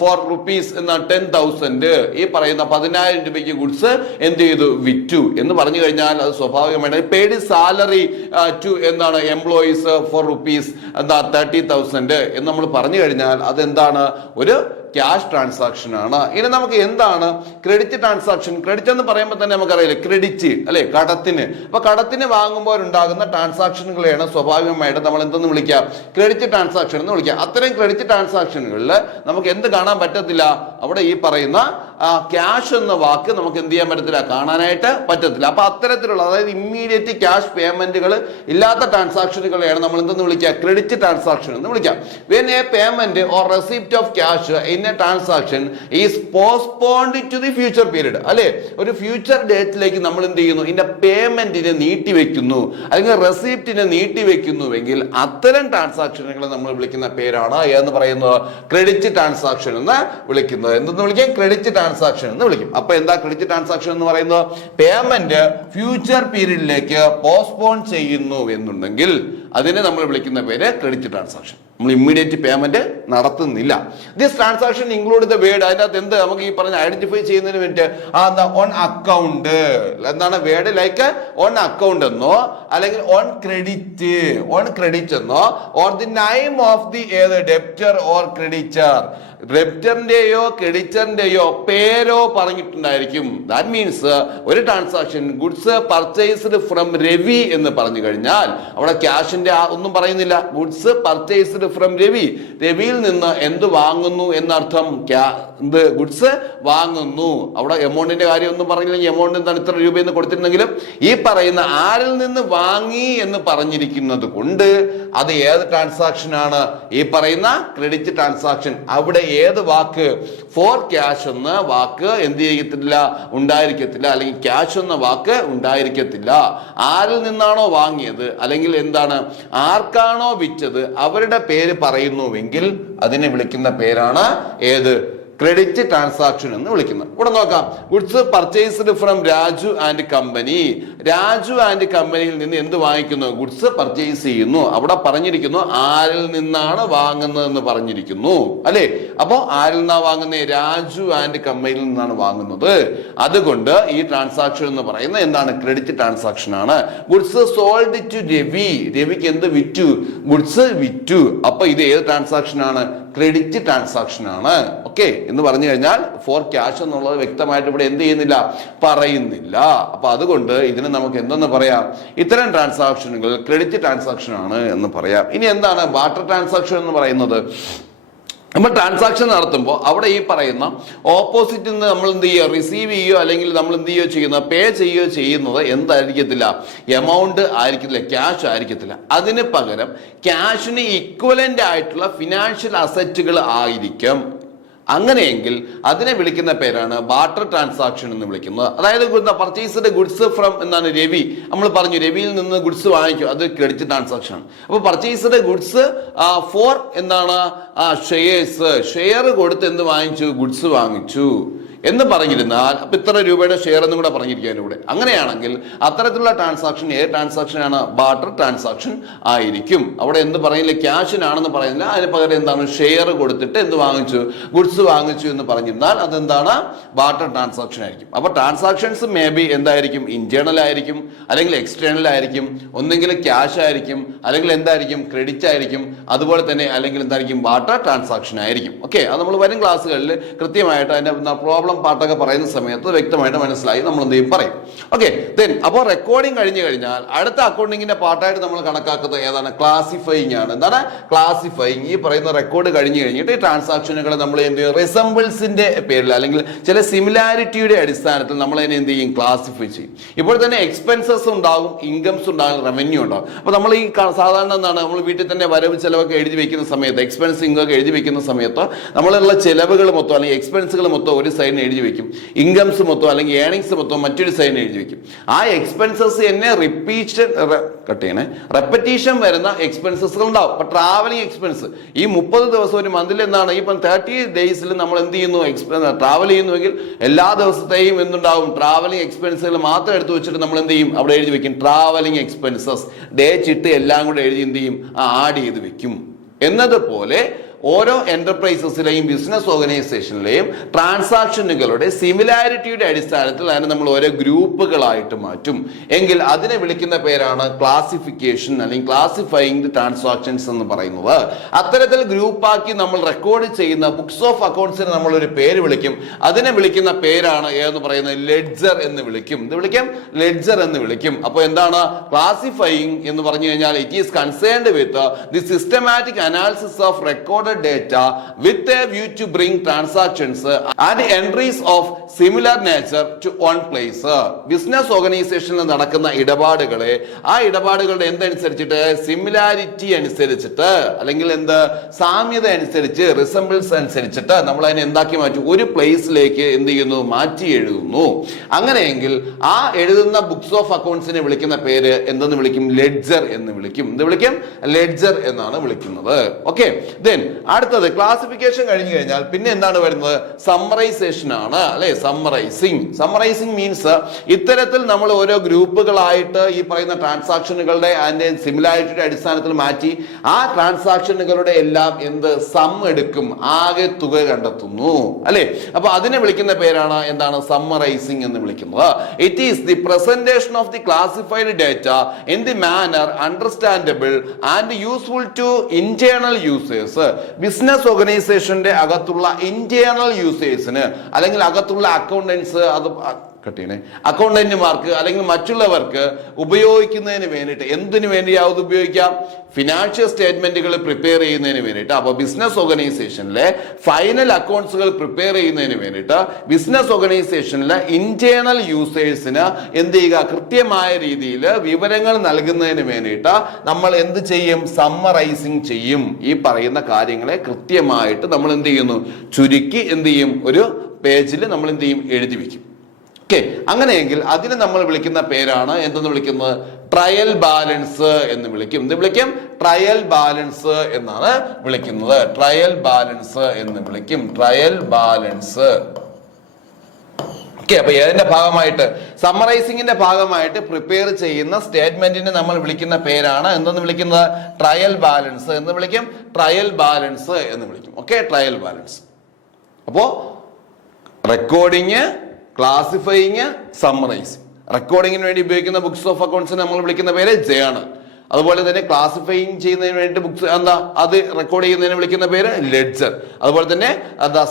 ഫോർ റുപ്പീസ് എന്നാണ് 10,000. ഈ പറയുന്ന 10,000 രൂപയ്ക്ക് ഗുഡ്സ് എന്ത് ചെയ്തു? വിറ്റു എന്ന് പറഞ്ഞു കഴിഞ്ഞാൽ അത് സ്വാഭാവികമായിട്ട് പെയ്ഡ് സാലറി ടു എന്താണ്? എംപ്ലോയീസ് ഫോർ റുപ്പീസ് എന്താ 30,000 എന്ന് നമ്മൾ പറഞ്ഞു കഴിഞ്ഞാൽ അതെന്താണ്? ഒരു ക്യാഷ് ട്രാൻസാക്ഷൻ ആണ്. ഇനി നമുക്ക് എന്താണ് ക്രെഡിറ്റ് ട്രാൻസാക്ഷൻ? ക്രെഡിറ്റ് എന്ന് പറയുമ്പോൾ തന്നെ നമുക്കറിയില്ല, ക്രെഡിറ്റ് അല്ലെ, കടത്തിന്. അപ്പൊ കടത്തിന് വാങ്ങുമ്പോൾ ഉണ്ടാകുന്ന ട്രാൻസാക്ഷനുകളെയാണ് സ്വാഭാവികമായിട്ട് നമ്മൾ എന്തെന്ന് വിളിക്കുക? ക്രെഡിറ്റ് ട്രാൻസാക്ഷൻ എന്ന് വിളിക്കുക. അത്തരം ക്രെഡിറ്റ് ട്രാൻസാക്ഷനുകളിൽ നമുക്ക് എന്ത് കാണാൻ പറ്റത്തില്ല? അവിടെ ഈ പറയുന്ന ക്യാഷ് എന്ന വാക്ക് നമുക്ക് എന്ത് ചെയ്യാൻ പറ്റത്തില്ല, കാണാനായിട്ട് പറ്റത്തില്ല. അപ്പൊ അത്തരത്തിലുള്ള അതായത് ഇമ്മീഡിയറ്റ് ക്യാഷ് പേയ്മെന്റുകൾ ഇല്ലാത്ത ട്രാൻസാക്ഷനുകളെയാണ് നമ്മൾ എന്തെന്ന് വിളിക്കുക? ക്രെഡിറ്റ് ട്രാൻസാക്ഷൻ എന്ന് വിളിക്കാം. When a payment or receipt of cash in a transaction is postponed to the future period. അല്ലെ, ഒരു ഫ്യൂച്ചർ ഡേറ്റിലേക്ക് നമ്മൾ എന്ത് ചെയ്യുന്നു? ഇതിന്റെ പേയ്മെന്റിനെ നീട്ടിവെക്കുന്നു അല്ലെങ്കിൽ റെസിപ്റ്റിനെ നീട്ടിവെക്കുന്നുവെങ്കിൽ അത്തരം ട്രാൻസാക്ഷനുകളെ നമ്മൾ വിളിക്കുന്ന പേരാണ് എന്ന് പറയുന്നത് ക്രെഡിറ്റ് ട്രാൻസാക്ഷൻ എന്ന് വിളിക്കുന്നത്. എന്തെന്ന് വിളിക്കാം? ക്രെഡിറ്റ് ട്രാൻസാക്ഷൻ എന്ന് വിളിക്കും. അപ്പൊ എന്താ ക്രെഡിറ്റ് ട്രാൻസാക്ഷൻ എന്ന് പറയുന്നത്? പേയ്മെന്റ് ഫ്യൂച്ചർ പീരീഡിലേക്ക് പോസ്റ്റ്പോൺ ചെയ്യുന്നു എന്നുണ്ടെങ്കിൽ അതിനെ നമ്മൾ വിളിക്കുന്ന പേര് ക്രെഡിറ്റ് ട്രാൻസാക്ഷൻ. നമ്മൾ ഇമ്മീഡിയറ്റ് പേയ്മെന്റ് നടത്തുന്നില്ല. This transaction include the word. അതിനകത്ത് എന്ത് നമുക്ക് ഈ പറഞ്ഞ ഐഡന്റിഫൈ ചെയ്യുന്നതിന് വേണ്ടി എന്താ? On account. എന്താണ് വേർഡ്? ലൈക്ക് ഓൺ അക്കൗണ്ട് എന്നോ അല്ലെങ്കിൽ ഓൺ ക്രെഡിറ്റ് എന്നോ or the name of the ഏത് ഡെപ്റ്റർ ഓർ ക്രെഡിറ്റർ. ഡെപ്റ്ററിന്റെയോ ക്രെഡിറ്ററിന്റെയോ പേരോ പറഞ്ഞിട്ടുണ്ടായിരിക്കും. ദാറ്റ് മീൻസ് ഒരു transaction goods purchased from Ravi എന്ന് പറഞ്ഞു കഴിഞ്ഞാൽ അവിടെ ക്യാഷിന്റെ ഒന്നും പറയുന്നില്ല. ഗുഡ്സ് പർച്ചേസ്ഡ് ഫ്രം രവി, രവിയിൽ നിന്ന് എന്ത് വാങ്ങുന്നു എന്നർത്ഥം. ഗുഡ്സ് വാങ്ങുന്നു. അവിടെ എമൗണ്ടിന്റെ കാര്യം ഒന്നും പറഞ്ഞില്ലെങ്കിൽ എമൗണ്ട് എന്താണ് ഇത്ര രൂപയെന്ന് കൊടുത്തിരുന്നെങ്കിലും ഈ പറയുന്ന ആരിൽ നിന്ന് വാങ്ങി എന്ന് പറഞ്ഞിരിക്കുന്നത് കൊണ്ട് അത് ഏത് ട്രാൻസാക്ഷൻ ആണ്? ഈ പറയുന്ന ക്രെഡിറ്റ് ട്രാൻസാക്ഷൻ. അവിടെ ഏത് വാക്ക്? ഫോർ ക്യാഷ് എന്ന വാക്ക് എന്ത് ചെയ്യത്തില്ല? ഉണ്ടായിരിക്കത്തില്ല. അല്ലെങ്കിൽ ക്യാഷ് എന്ന വാക്ക് ഉണ്ടായിരിക്കത്തില്ല. ആരിൽ നിന്നാണോ വാങ്ങിയത് അല്ലെങ്കിൽ എന്താണ് ആർക്കാണോ വിറ്റത് അവരുടെ പേര് പറയുന്നുവെങ്കിൽ അതിനെ വിളിക്കുന്ന പേരാണ് ഏത്? ക്രെഡിറ്റ് ട്രാൻസാക്ഷൻ എന്ന് വിളിക്കുന്നത്. ഇവിടെ നോക്കാം. Goods purchased from Raju and company. Raju and കമ്പനിയിൽ നിന്ന് എന്ത് വാങ്ങിക്കുന്നു? ഗുഡ്സ് പർച്ചേസ് ചെയ്യുന്നു. അവിടെ പറഞ്ഞിരിക്കുന്നു ആരിൽ നിന്നാണ് വാങ്ങുന്നതെന്ന് പറഞ്ഞിരിക്കുന്നു അല്ലെ. അപ്പോ ആരിൽ നിന്നാണ് വാങ്ങുന്നത്? രാജു ആൻഡ് കമ്പനിയിൽ നിന്നാണ് വാങ്ങുന്നത്. അതുകൊണ്ട് ഈ ട്രാൻസാക്ഷൻ എന്ന് പറയുന്നത് എന്താണ്? ക്രെഡിറ്റ് ട്രാൻസാക്ഷൻ ആണ്. Goods sold to Ravi. രവിക്ക് എന്ത് വിറ്റു? ഗുഡ്സ് വിറ്റു. അപ്പൊ ഇത് ഏത് ട്രാൻസാക്ഷൻ ആണ്? ക്രെഡിറ്റ് ട്രാൻസാക്ഷൻ ആണ്. ഓക്കെ എന്ന് പറഞ്ഞു കഴിഞ്ഞാൽ ഫോർ ക്യാഷ് എന്നുള്ളത് വ്യക്തമായിട്ട് ഇവിടെ എന്ത് ചെയ്യുന്നില്ല? പറയുന്നില്ല. അപ്പൊ അതുകൊണ്ട് ഇതിന് നമുക്ക് എന്തെന്ന് പറയാം? ഇത്തരം ട്രാൻസാക്ഷനുകൾ ക്രെഡിറ്റ് ട്രാൻസാക്ഷൻ ആണ് എന്ന് പറയാം. ഇനി എന്താണ് ബാർട്ടർ ട്രാൻസാക്ഷൻ എന്ന് പറയുന്നത്? നമ്മൾ ട്രാൻസാക്ഷൻ നടത്തുമ്പോൾ അവിടെ ഈ പറയുന്ന ഓപ്പോസിറ്റിൽ നിന്ന് നമ്മൾ എന്ത് ചെയ്യുക, റിസീവ് ചെയ്യുകയോ അല്ലെങ്കിൽ നമ്മൾ എന്ത് ചെയ്യുകയോ ചെയ്യുന്നത്, പേ ചെയ്യുകയോ ചെയ്യുന്നത് എന്തായിരിക്കത്തില്ല, എമൗണ്ട് ആയിരിക്കത്തില്ല, ക്യാഷ് ആയിരിക്കത്തില്ല. അതിന് പകരം ക്യാഷിന് ഇക്വലന്റ് ആയിട്ടുള്ള ഫിനാൻഷ്യൽ അസറ്റുകൾ ആയിരിക്കും. അങ്ങനെയെങ്കിൽ അതിനെ വിളിക്കുന്ന പേരാണ് ബാർട്ടർ ട്രാൻസാക്ഷൻ എന്ന് വിളിക്കുന്നത്. അതായത് പർച്ചേസ്ഡ് ഗുഡ്സ് ഫ്രം എന്നാണ് രവി, നമ്മൾ പറഞ്ഞു രവിയിൽ നിന്ന് ഗുഡ്സ് വാങ്ങിക്കും, അത് ക്രെഡിറ്റ് ട്രാൻസാക്ഷൻ ആണ്. അപ്പോൾ പർച്ചേസ്ഡ് ഗുഡ്സ് ഫോർ എന്താണ്, ഷെയർസ്, ഷെയർ കൊടുത്ത് എന്ത് വാങ്ങിച്ചു, ഗുഡ്സ് വാങ്ങിച്ചു എന്ന് പറഞ്ഞിരുന്നാൽ അപ്പൊ ഇത്ര രൂപയുടെ ഷെയർ എന്നും കൂടെ പറഞ്ഞിരിക്കുകയാണ് ഇവിടെ. അങ്ങനെയാണെങ്കിൽ അത്തരത്തിലുള്ള ട്രാൻസാക്ഷൻ ഏത് ട്രാൻസാക്ഷൻ ആണ്, ബാർട്ടർ ട്രാൻസാക്ഷൻ ആയിരിക്കും. അവിടെ എന്ത് പറയില്ല, ക്യാഷിനാണെന്ന് പറയുന്നില്ല, അതിന് പകരം എന്താണ്, ഷെയർ കൊടുത്തിട്ട് എന്ത് വാങ്ങിച്ചു, ഗുഡ്സ് വാങ്ങിച്ചു എന്ന് പറഞ്ഞിരുന്നാൽ അതെന്താണ്, ബാർട്ടർ ട്രാൻസാക്ഷൻ ആയിരിക്കും. അപ്പൊ ട്രാൻസാക്ഷൻസ് മേ ബി എന്തായിരിക്കും, ഇന്റേണൽ ആയിരിക്കും, അല്ലെങ്കിൽ എക്സ്റ്റേണൽ ആയിരിക്കും, ഒന്നെങ്കിൽ ക്യാഷ് ആയിരിക്കും, അല്ലെങ്കിൽ എന്തായിരിക്കും, ക്രെഡിറ്റ് ആയിരിക്കും, അതുപോലെ തന്നെ അല്ലെങ്കിൽ എന്തായിരിക്കും, ബാർട്ടർ ട്രാൻസാക്ഷൻ ആയിരിക്കും. ഓക്കെ, അത് നമ്മൾ വരും ക്ലാസ്സുകളിൽ കൃത്യമായിട്ട് അതിന്റെ പ്രോബ്ലം പാർട്ടൊക്കെ പറയുന്ന സമയത്ത് വ്യക്തമായിട്ട് മനസ്സിലായി നമ്മൾ എന്ത് ചെയ്യും, പറയും. ഓക്കെ, ദെൻ അപ്പോൾ റെക്കോർഡിംഗ് കഴിഞ്ഞു കഴിഞ്ഞാൽ അടുത്ത അക്കൗണ്ടിങ്ങിന്റെ പാർട്ടായിട്ട് നമ്മൾ കണക്കാക്കുന്നത് ഏതാണ്, ക്ലാസിഫയിങ് ആണ്. എന്താണ് ക്ലാസിഫയിങ്? ഈ പറയുന്ന റെക്കോർഡ് കഴിഞ്ഞു കഴിഞ്ഞിട്ട് ഈ ട്രാൻസാക്ഷനുകളെ നമ്മൾ എന്ത് ചെയ്യും, റിസംബിൾസിന്റെ പേരിൽ അല്ലെങ്കിൽ ചില സിമിലാരിറ്റിയുടെ അടിസ്ഥാനത്തിൽ നമ്മൾ അതിനെ എന്ത് ചെയ്യും, ക്ലാസിഫൈ ചെയ്യും. ഇപ്പോൾ തന്നെ എക്സ്പെൻസസ് ഉണ്ടാകും, ഇൻകംസ് ഉണ്ടാകും, റവന്യൂ ഉണ്ടാകും. അപ്പൊ നമ്മൾ ഈ സാധാരണ എന്താണ്, നമ്മൾ വീട്ടിൽ തന്നെ വരവ് ചെലവൊക്കെ എഴുതി വെക്കുന്ന സമയത്ത്, എക്സ്പെൻസ് ഇൻകം എഴുതി വെക്കുന്ന സമയത്ത് നമ്മളുള്ള ചെലവുകൾ മൊത്തം അല്ലെങ്കിൽ എക്സ്പെൻസുകൾ മൊത്തം ഒരു സൈഡിൽ എഴുതി വെക്കും, ഇൻകംസ് മൊത്തം അല്ലെങ്കിൽ ഏണിങ്സ് മൊത്തം മറ്റൊരു സൈഡിൽ എഴുതി വെക്കും. ആ എക്സ്പെൻസസ് എന്നെ റെപ്പറ്റീഷൻ വരുന്ന എക്സ്പെൻസസുകൾ ഉണ്ടാവും. അപ്പൊ ട്രാവലിംഗ് എക്സ്പെൻസ് ഈ 30 ദിവസം ഒരു മന്തിൽ എന്താണ്, ഇപ്പം 30 ഡേയ്സിൽ നമ്മൾ എന്ത് ചെയ്യുന്നു, ട്രാവൽ ചെയ്യുന്നുവെങ്കിൽ എല്ലാ ദിവസത്തെയും എന്തുണ്ടാവും, ട്രാവലിംഗ് എക്സ്പെൻസുകൾ മാത്രം എടുത്തു വെച്ചിട്ട് നമ്മൾ എന്ത് ചെയ്യും, അവിടെ എഴുതി വെക്കും ട്രാവലിംഗ് എക്സ്പെൻസസ്, ഡേ ചിട്ട് എല്ലാം കൂടെ എഴുതി എന്ത് ചെയ്യും, ആഡ് ചെയ്ത് വെക്കും. എന്നതുപോലെ ഓരോ എന്റർപ്രൈസസിലെയും ബിസിനസ് ഓർഗനൈസേഷനിലെയും ട്രാൻസാക്ഷനുകളുടെ സിമിലാരിറ്റിയുടെ അടിസ്ഥാനത്തിൽ അതിനെ നമ്മൾ ഓരോ ഗ്രൂപ്പുകളായിട്ട് മാറ്റും. എങ്കിൽ അതിനെ വിളിക്കുന്ന പേരാണ് ക്ലാസിഫിക്കേഷൻ അല്ലെങ്കിൽ ക്ലാസിഫൈയിങ് ട്രാൻസാക്ഷൻസ് എന്ന് പറയുന്നത്. അത്തരത്തിൽ ഗ്രൂപ്പാക്കി നമ്മൾ റെക്കോർഡ് ചെയ്യുന്ന ബുക്സ് ഓഫ് അക്കൗണ്ട്സിന് നമ്മൾ ഒരു പേര് വിളിക്കും. അതിനെ വിളിക്കുന്ന പേരാണ് ഏതെന്ന് പറയുന്നത് ലെഡ്ജർ എന്ന് വിളിക്കും. എന്ത് വിളിക്കും, ലെഡ്ജർ എന്ന് വിളിക്കും. അപ്പോൾ എന്താണ് ക്ലാസിഫൈയിങ് എന്ന് പറഞ്ഞു കഴിഞ്ഞാൽ, it is concerned with the systematic analysis of record data with a view to bring transactions and entries of similar nature to one place. Business ഓർഗനൈസേഷനിൽ നടക്കുന്ന ഇടപാടുകളെ ആ ഇടപാടുകളുടെ എന്തനുസരിച്ചിട്ട്, സിമിലാരിറ്റി അനുസരിച്ചിട്ട് അല്ലെങ്കിൽ എന്ത് സാമ്യത അനുസരിച്ച്, റിസംബിൾസ് അനുസരിച്ചിട്ട് നമ്മൾ അതിനെ എന്താക്കി മാറ്റും, ഒരു പ്ലേസിലേക്ക് എന്ത് ചെയ്യുന്നു, മാറ്റി എഴുതുന്നു. അങ്ങനെയെങ്കിൽ ആ എഴുതുന്ന ബുക്സ് ഓഫ് അക്കൗണ്ട്സിനെ വിളിക്കുന്ന പേര് എന്തെന്ന് വിളിക്കും, ലെഡ്ജർ എന്ന് വിളിക്കും. എന്ത് വിളിക്കും, ലെഡ്ജർ എന്നാണ് വിളിക്കുന്നത്. ഓക്കെ, ദെൻ അടുത്തത് ക്ലാസിഫിക്കേഷൻ കഴിഞ്ഞു കഴിഞ്ഞാൽ പിന്നെ എന്താണ് വരുന്നത്, സമ്മറൈസേഷൻ ആണ് അല്ലെ. സമ്മറൈസിങ് മീൻസ് ഇത്തരത്തിൽ നമ്മൾ ഓരോ ഗ്രൂപ്പുകളായിട്ട് ഈ പറയുന്ന ട്രാൻസാക്ഷനുകളുടെ അതിന്റെ സിമിലാരിറ്റിയുടെ അടിസ്ഥാനത്തിൽ മാറ്റി ആ ട്രാൻസാക്ഷനുകളുടെ എല്ലാം എന്ത് സം എടുക്കും, ആകെ തുക കണ്ടെത്തുന്നു അല്ലെ. അപ്പൊ അതിനെ വിളിക്കുന്ന പേരാണ് എന്താണ്, സമ്മറൈസിങ് എന്ന് വിളിക്കുന്നത്. It is the presentation of the classified data in the manner understandable and useful to internal users. Business ഓർഗനൈസേഷന്റെ അകത്തുള്ള ഇന്റേണൽ യൂസേഴ്സിന് അല്ലെങ്കിൽ അകത്തുള്ള അക്കൗണ്ടൻസ്, അത് അക്കൗണ്ടന്റുമാർക്ക് അല്ലെങ്കിൽ മറ്റുള്ളവർക്ക് ഉപയോഗിക്കുന്നതിന് വേണ്ടിയിട്ട്, എന്തിനു വേണ്ടിയാവും ഉപയോഗിക്കാം, ഫിനാൻഷ്യൽ സ്റ്റേറ്റ്മെന്റുകൾ പ്രിപ്പയർ ചെയ്യുന്നതിന് വേണ്ടിയിട്ട്. അപ്പൊ ബിസിനസ് ഓർഗനൈസേഷനിലെ ഫൈനൽ അക്കൗണ്ട്സുകൾ പ്രിപ്പയർ ചെയ്യുന്നതിന് വേണ്ടിയിട്ട് ബിസിനസ് ഓർഗനൈസേഷനിലെ ഇന്റേണൽ യൂസേഴ്സിന് എന്ത് ചെയ്യുക, കൃത്യമായ രീതിയിൽ വിവരങ്ങൾ നൽകുന്നതിന് വേണ്ടിയിട്ട് നമ്മൾ എന്ത് ചെയ്യും, സമ്മറൈസിങ് ചെയ്യും. ഈ പറയുന്ന കാര്യങ്ങളെ കൃത്യമായിട്ട് നമ്മൾ എന്ത് ചെയ്യുന്നു, ചുരുക്കി എന്ത് ചെയ്യും, ഒരു പേജിൽ നമ്മൾ എന്ത് ചെയ്യും, എഴുതി വെക്കും. ഓക്കെ, അങ്ങനെയെങ്കിൽ അതിനെ നമ്മൾ വിളിക്കുന്ന പേരാണ് എന്തെന്ന് വിളിക്കുന്നത്, ട്രയൽ ബാലൻസ് എന്ന് വിളിക്കും. എന്ത് വിളിക്കും, ട്രയൽ ബാലൻസ് എന്നാണ് വിളിക്കുന്നത്. ട്രയൽ ബാലൻസ് എന്ന് വിളിക്കും, ട്രയൽ ബാലൻസ്. ഓക്കെ, അപ്പൊ ഏതിന്റെ ഭാഗമായിട്ട്, സമ്മറൈസിംഗിന്റെ ഭാഗമായിട്ട് പ്രിപ്പയർ ചെയ്യുന്ന സ്റ്റേറ്റ്മെന്റിനെ നമ്മൾ വിളിക്കുന്ന പേരാണ് എന്തെന്ന് വിളിക്കുന്നത്, ട്രയൽ ബാലൻസ് എന്ന് വിളിക്കും. ട്രയൽ ബാലൻസ് എന്ന് വിളിക്കും. Okay, trial balance. അപ്പോ റെക്കോർഡിങ്, ക്ലാസിഫയിങ്, സമ്മറൈസിങ്. റെക്കോർഡിങ്ങിന് വേണ്ടി ഉപയോഗിക്കുന്ന ബുക്സ് ഓഫ് അക്കൗണ്ട്സിന് നമ്മൾ വിളിക്കുന്ന പേര് ജേണൽ. അതുപോലെ തന്നെ ക്ലാസിഫൈങ് ചെയ്യുന്നതിന് വേണ്ടി ബുക്സ് അത് റെക്കോർഡ് ചെയ്യുന്നതിന് വിളിക്കുന്ന പേര് ലെഡ്ജർ. അതുപോലെ തന്നെ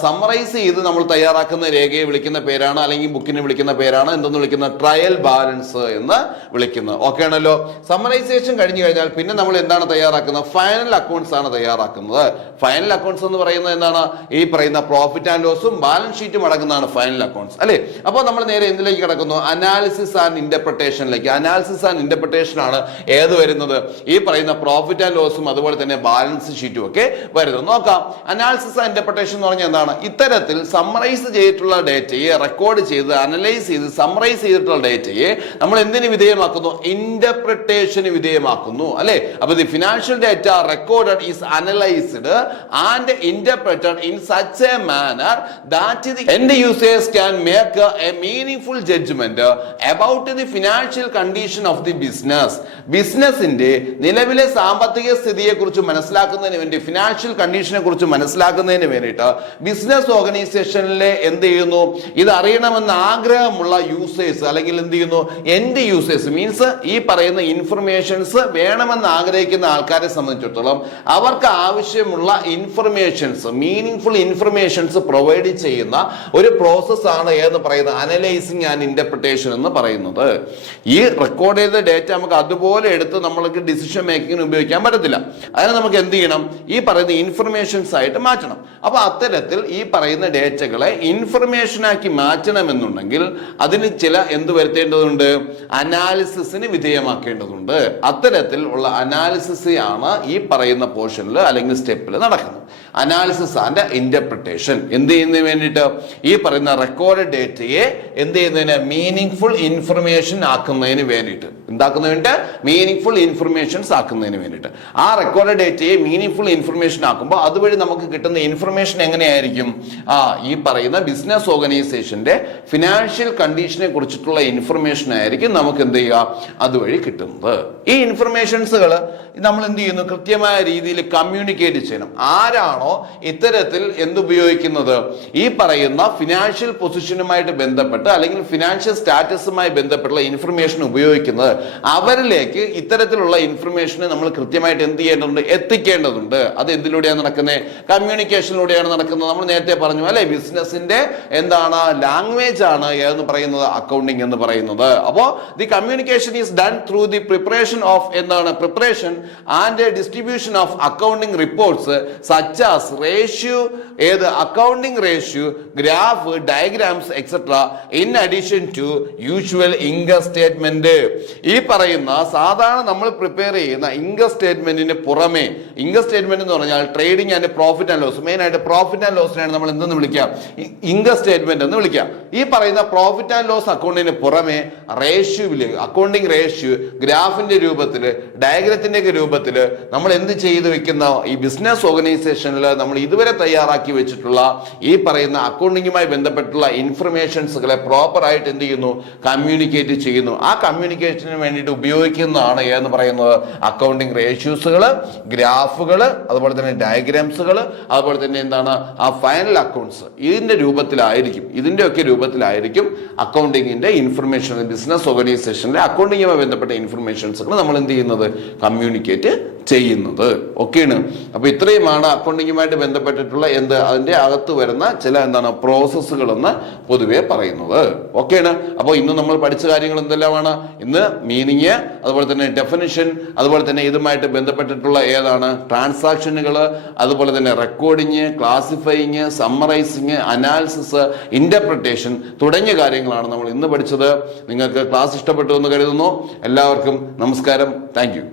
സമ്മറൈസ് ചെയ്ത് നമ്മൾ തയ്യാറാക്കുന്ന രേഖയെ വിളിക്കുന്ന പേരാണ്, അല്ലെങ്കിൽ ബുക്കിനെ വിളിക്കുന്ന പേരാണ് എന്തെന്ന് വിളിക്കുന്നത്, ട്രയൽ ബാലൻസ് എന്ന് വിളിക്കുന്നത്. ഓക്കെ ആണല്ലോ. സമ്മറൈസേഷൻ കഴിഞ്ഞു കഴിഞ്ഞാൽ പിന്നെ നമ്മൾ എന്താണ് തയ്യാറാക്കുന്നത്, ഫൈനൽ അക്കൗണ്ട്സ് ആണ് തയ്യാറാക്കുന്നത്. ഫൈനൽ അക്കൗണ്ട്സ് എന്ന് പറയുന്നത് എന്താണ്, ഈ പറയുന്ന പ്രോഫിറ്റ് ആൻഡ് ലോസും ബാലൻസ് ഷീറ്റും അടങ്ങുന്നതാണ് ഫൈനൽ അക്കൗണ്ട്സ് അല്ലെ. അപ്പോൾ നമ്മൾ നേരെ എന്തിലേക്ക് കിടക്കുന്നു, അനാലിസിസ് ആൻഡ് ഇന്റർപ്രിട്ടേഷനിലേക്ക്. അനാലിസിസ് ആൻഡ് ഇന്റർപ്രിട്ടേഷൻ ആണ് ഏത് വരുന്നത്, ഈ പറയുന്ന പ്രോഫിറ്റ് ആൻഡ് ലോസും അതുപോലെ തന്നെ ബാലൻസ് ഷീറ്റും ഒക്കെ വരുന്നത്. നോക്കാം, അനാലിസിസ് ആൻഡ് ഇന്റർപ്രിട്ടേഷൻ എന്ന് പറഞ്ഞാൽ എന്താണ്, ഇത്തരത്തിൽ സമ്മറൈസ് ചെയ്തിട്ടുള്ള ഡേറ്റയെ റെക്കോർഡ് ചെയ്ത് അനലൈസ് ചെയ്ത് സമ്മറൈസ് ചെയ്തിട്ടുള്ള ഡേറ്റയെ നമ്മൾ എന്തിന് വിധേയമാക്കുന്നു, ഇന്റർപ്രിട്ടേഷന് വിധേയമാക്കുന്നു അല്ലെ. അപ്പൊ the financial data recorded is analysed and interpreted in such a manner that the end users can make a meaningful judgement about the financial condition of the business. ബിസിനസിന്റെ നിലവിലെ സാമ്പത്തിക സ്ഥിതിയെ കുറിച്ച് മനസ്സിലാക്കുന്നതിന് വേണ്ടി, ഫിനാൻഷ്യൽ കണ്ടീഷനെ കുറിച്ച് മനസ്സിലാക്കുന്നതിന് വേണ്ടിയിട്ട് ബിസിനസ് ഓർഗനൈസേഷനിലെ എന്ത് ചെയ്യുന്നു, ഇത് അറിയണമെന്ന് ആഗ്രഹമുള്ള യൂസേഴ്സ് അല്ലെങ്കിൽ എന്ത് ചെയ്യുന്നു, എൻഡ് യൂസേഴ്സ് മീൻസ് ഈ പറയുന്ന ഇൻഫർമേഷൻസ് വേണമെന്ന് ആഗ്രഹിക്കുന്ന ആൾക്കാരെ സംബന്ധിച്ചിടത്തോളം അവർക്ക് ആവശ്യമുള്ള ഇൻഫർമേഷൻസ്, മീനിങ്ഫുൾ ഇൻഫർമേഷൻസ് പ്രൊവൈഡ് ചെയ്യുന്ന ഒരു പ്രോസസ് ആണ് എന്ന് പറയുന്നത് അനലൈസിങ് ആൻഡ് ഇന്റർപ്രിട്ടേഷൻ എന്ന് പറയുന്നത്. ഈ റെക്കോർഡ് ചെയ്ത ഡേറ്റ നമുക്ക് അതുപോലെ എടുത്ത് നമ്മൾക്ക് ഡിസിഷൻ മേക്കിങ്ങിന് ഉപയോഗിക്കാൻ പറ്റത്തില്ല. അതിന് നമുക്ക് എന്ത് ചെയ്യണം, ഈ പറയുന്ന ഇൻഫർമേഷൻസ് ആയിട്ട് മാറ്റണം. അപ്പൊ അത്തരത്തിൽ ഈ പറയുന്ന ഡേറ്റകളെ ഇൻഫർമേഷൻ ആക്കി മാറ്റണമെന്നുണ്ടെങ്കിൽ അതിന് ചില എന്ത് വരുത്തേണ്ടതുണ്ട്, അനാലിസിസിന് വിധേയമാക്കേണ്ടതുണ്ട്. അത്തരത്തിൽ ഉള്ള അനാലിസിസ് ആണ് ഈ പറയുന്ന പോർഷനിൽ അല്ലെങ്കിൽ സ്റ്റെപ്പിൽ നടക്കുന്നത്. അനാലിസിസ് ആൻഡ് ഇന്റർപ്രിട്ടേഷൻ എന്ത് ചെയ്യുന്നതിന് വേണ്ടിയിട്ട്, ഈ പറയുന്ന റെക്കോർഡ് ഡേറ്റയെ എന്ത് ചെയ്യുന്നതിന്, മീനിങ്ഫുൾ ഇൻഫർമേഷൻ ആക്കുന്നതിന് വേണ്ടിയിട്ട്, എന്താക്കുന്നതിന് വേണ്ടി, മീനിങ്ഫുൾ ഇൻഫർമേഷൻസ് ആക്കുന്നതിന് വേണ്ടിയിട്ട്. ആ റെക്കോർഡ് ഡേറ്റയെ മീനിങ്ഫുൾ ഇൻഫർമേഷൻ ആക്കുമ്പോൾ അതുവഴി നമുക്ക് കിട്ടുന്ന ഇൻഫർമേഷൻ എങ്ങനെയായിരിക്കും, ഈ പറയുന്ന ബിസിനസ് ഓർഗനൈസേഷന്റെ ഫിനാൻഷ്യൽ കണ്ടീഷനെ കുറിച്ചിട്ടുള്ള ഇൻഫർമേഷൻ ആയിരിക്കും നമുക്ക് എന്ത് ചെയ്യുക, അതുവഴി കിട്ടുന്നത്. ഈ ഇൻഫർമേഷൻസുകൾ നമ്മൾ എന്ത് ചെയ്യുന്നു, കൃത്യമായ രീതിയിൽ കമ്മ്യൂണിക്കേറ്റ് ചെയ്യണം. ആരാണോ ഇത്തരത്തിൽ എന്തുപയോഗിക്കുന്നത്, ഈ പറയുന്ന ഫിനാൻഷ്യൽ പൊസിഷനുമായിട്ട് ബന്ധപ്പെട്ട് അല്ലെങ്കിൽ ഫിനാൻഷ്യൽ സ്റ്റാറ്റസുമായി ബന്ധപ്പെട്ടുള്ള ഇൻഫർമേഷൻ ഉപയോഗിക്കുന്നത്, അവരിലേക്ക് ഇത്തരത്തിലുള്ള ഇൻഫർമേഷനെ നമ്മൾ കൃത്യമായിട്ട് എന്ത് ചെയ്യേണ്ടതുണ്ട്, എത്തിക്കേണ്ടതുണ്ട്. അത് എന്തിലൂടെയാണ് നടക്കുന്നത്, കമ്മ്യൂണിക്കേഷനിലൂടെയാണ് നടക്കുന്നത്. നമ്മൾ നേരത്തെ പറഞ്ഞു അല്ലെ, ബിസിനസിന്റെ എന്താണ് ലാംഗ്വേജ് ആണ് എന്ന് പറയുന്നത് അക്കൗണ്ടിങ് എന്ന് പറയുന്നത്. അപ്പോ the communication is done through the preparation of എന്താണ്, preparation and distribution of accounting reports such as ratio, ഏത് accounting ratio, graph, diagrams etcetera in addition to usual income statement. ഈ പറയുന്ന സാധാരണ നമ്മൾ പ്രിപ്പയർ ചെയ്യുന്ന ഇൻകം സ്റ്റേറ്റ്മെന്റിന് പുറമെ, ഇൻകം സ്റ്റേറ്റ്മെന്റ് എന്ന് പറഞ്ഞാൽ trading and profit and loss, main ആയിട്ട് പ്രോഫിറ്റ് ആൻഡ് ലോസിനാണ് നമ്മൾ എന്തെന്ന് വിളിക്കാം, ഇൻകം സ്റ്റേറ്റ്മെന്റ് എന്ന് വിളിക്കാം. ഈ പറയുന്ന പ്രോഫിറ്റ് ആൻഡ് ലോസ് അക്കൗണ്ടിന് പുറമെ റേഷ്യോയില്, അക്കൗണ്ടിങ് റേഷ്യോ ഗ്രാഫിന്റെ രൂപത്തില്, ഡയഗ്രത്തിന്റെ രൂപത്തില് നമ്മൾ എന്ത് ചെയ്ത് വെക്കുന്ന ഈ ബിസിനസ് ഓർഗനൈസേഷനിൽ നമ്മൾ ഇതുവരെ തയ്യാറാക്കി വെച്ചിട്ടുള്ള ഈ പറയുന്ന അക്കൗണ്ടിങ്ങുമായി ബന്ധപ്പെട്ടുള്ള ഇൻഫർമേഷൻസുകളെ പ്രോപ്പർ ആയിട്ട് എന്ത് ചെയ്യുന്നു, കമ്മ്യൂണിക്കേറ്റ് ചെയ്യുന്നു. ആ കമ്മ്യൂണിക്കേഷന് വേണ്ടിയിട്ട് ഉപയോഗിക്കുന്നതാണ് എന്ന് പറയുന്നത് അക്കൗണ്ടിങ് റേഷ്യൂസുകൾ, ഗ്രാഫുകൾ, അതുപോലെ തന്നെ ഡയഗ്രാംസുകൾ, അതുപോലെ തന്നെ എന്താണ് ആ ഫൈനൽ അക്കൗണ്ട്സ്. ഇതിന്റെ രൂപത്തിലായിരിക്കും, ഇതിന്റെയൊക്കെ രൂപത്തിലായിരിക്കും അക്കൗണ്ടിങ്ങിന്റെ ഇൻഫർമേഷൻ, ബിസിനസ് ഓർഗനൈസേഷനിലെ അക്കൗണ്ടിങ്ങുമായി ബന്ധപ്പെട്ട ഇൻഫർമേഷൻസുകൾ നമ്മൾ എന്ത് ചെയ്യുന്നത്, കമ്മ്യൂണിക്കേറ്റ് ചെയ്യുന്നത്. ഓക്കെയാണ്. അപ്പൊ ഇത്രയുമാണ് അക്കൗണ്ടിങ്ങുമായിട്ട് ബന്ധപ്പെട്ടിട്ടുള്ള അതിന്റെ അകത്ത് വരുന്ന ചില എന്താണ് പ്രോസസ്സുകൾ എന്ന് പൊതുവെ പറയുന്നത്. ഓക്കെയാണ്. അപ്പോൾ ഇന്ന് നമ്മൾ പഠിച്ച കാര്യങ്ങൾ എന്തെല്ലാമാണ്, ഇന്ന് മീനിങ്, അതുപോലെ തന്നെ ഡെഫിനിഷൻ, അതുപോലെ തന്നെ ഇതുമായിട്ട് ബന്ധപ്പെട്ടിട്ടുള്ള ഏതാണ് ട്രാൻസാക്ഷനുകൾ, അതുപോലെ തന്നെ റെക്കോർഡിങ്, ക്ലാസിഫയിങ്, സമ്മറൈസിങ്, അനാലിസിസ്, ഇന്റർപ്രിട്ടേഷൻ തുടങ്ങിയ കാര്യങ്ങളാണ് നമ്മൾ ഇന്ന് പഠിച്ചത്. നിങ്ങൾക്ക് ക്ലാസ് ഇഷ്ടപ്പെട്ടു എന്ന് കരുതുന്നു. എല്ലാവർക്കും നമസ്കാരം. Thank you.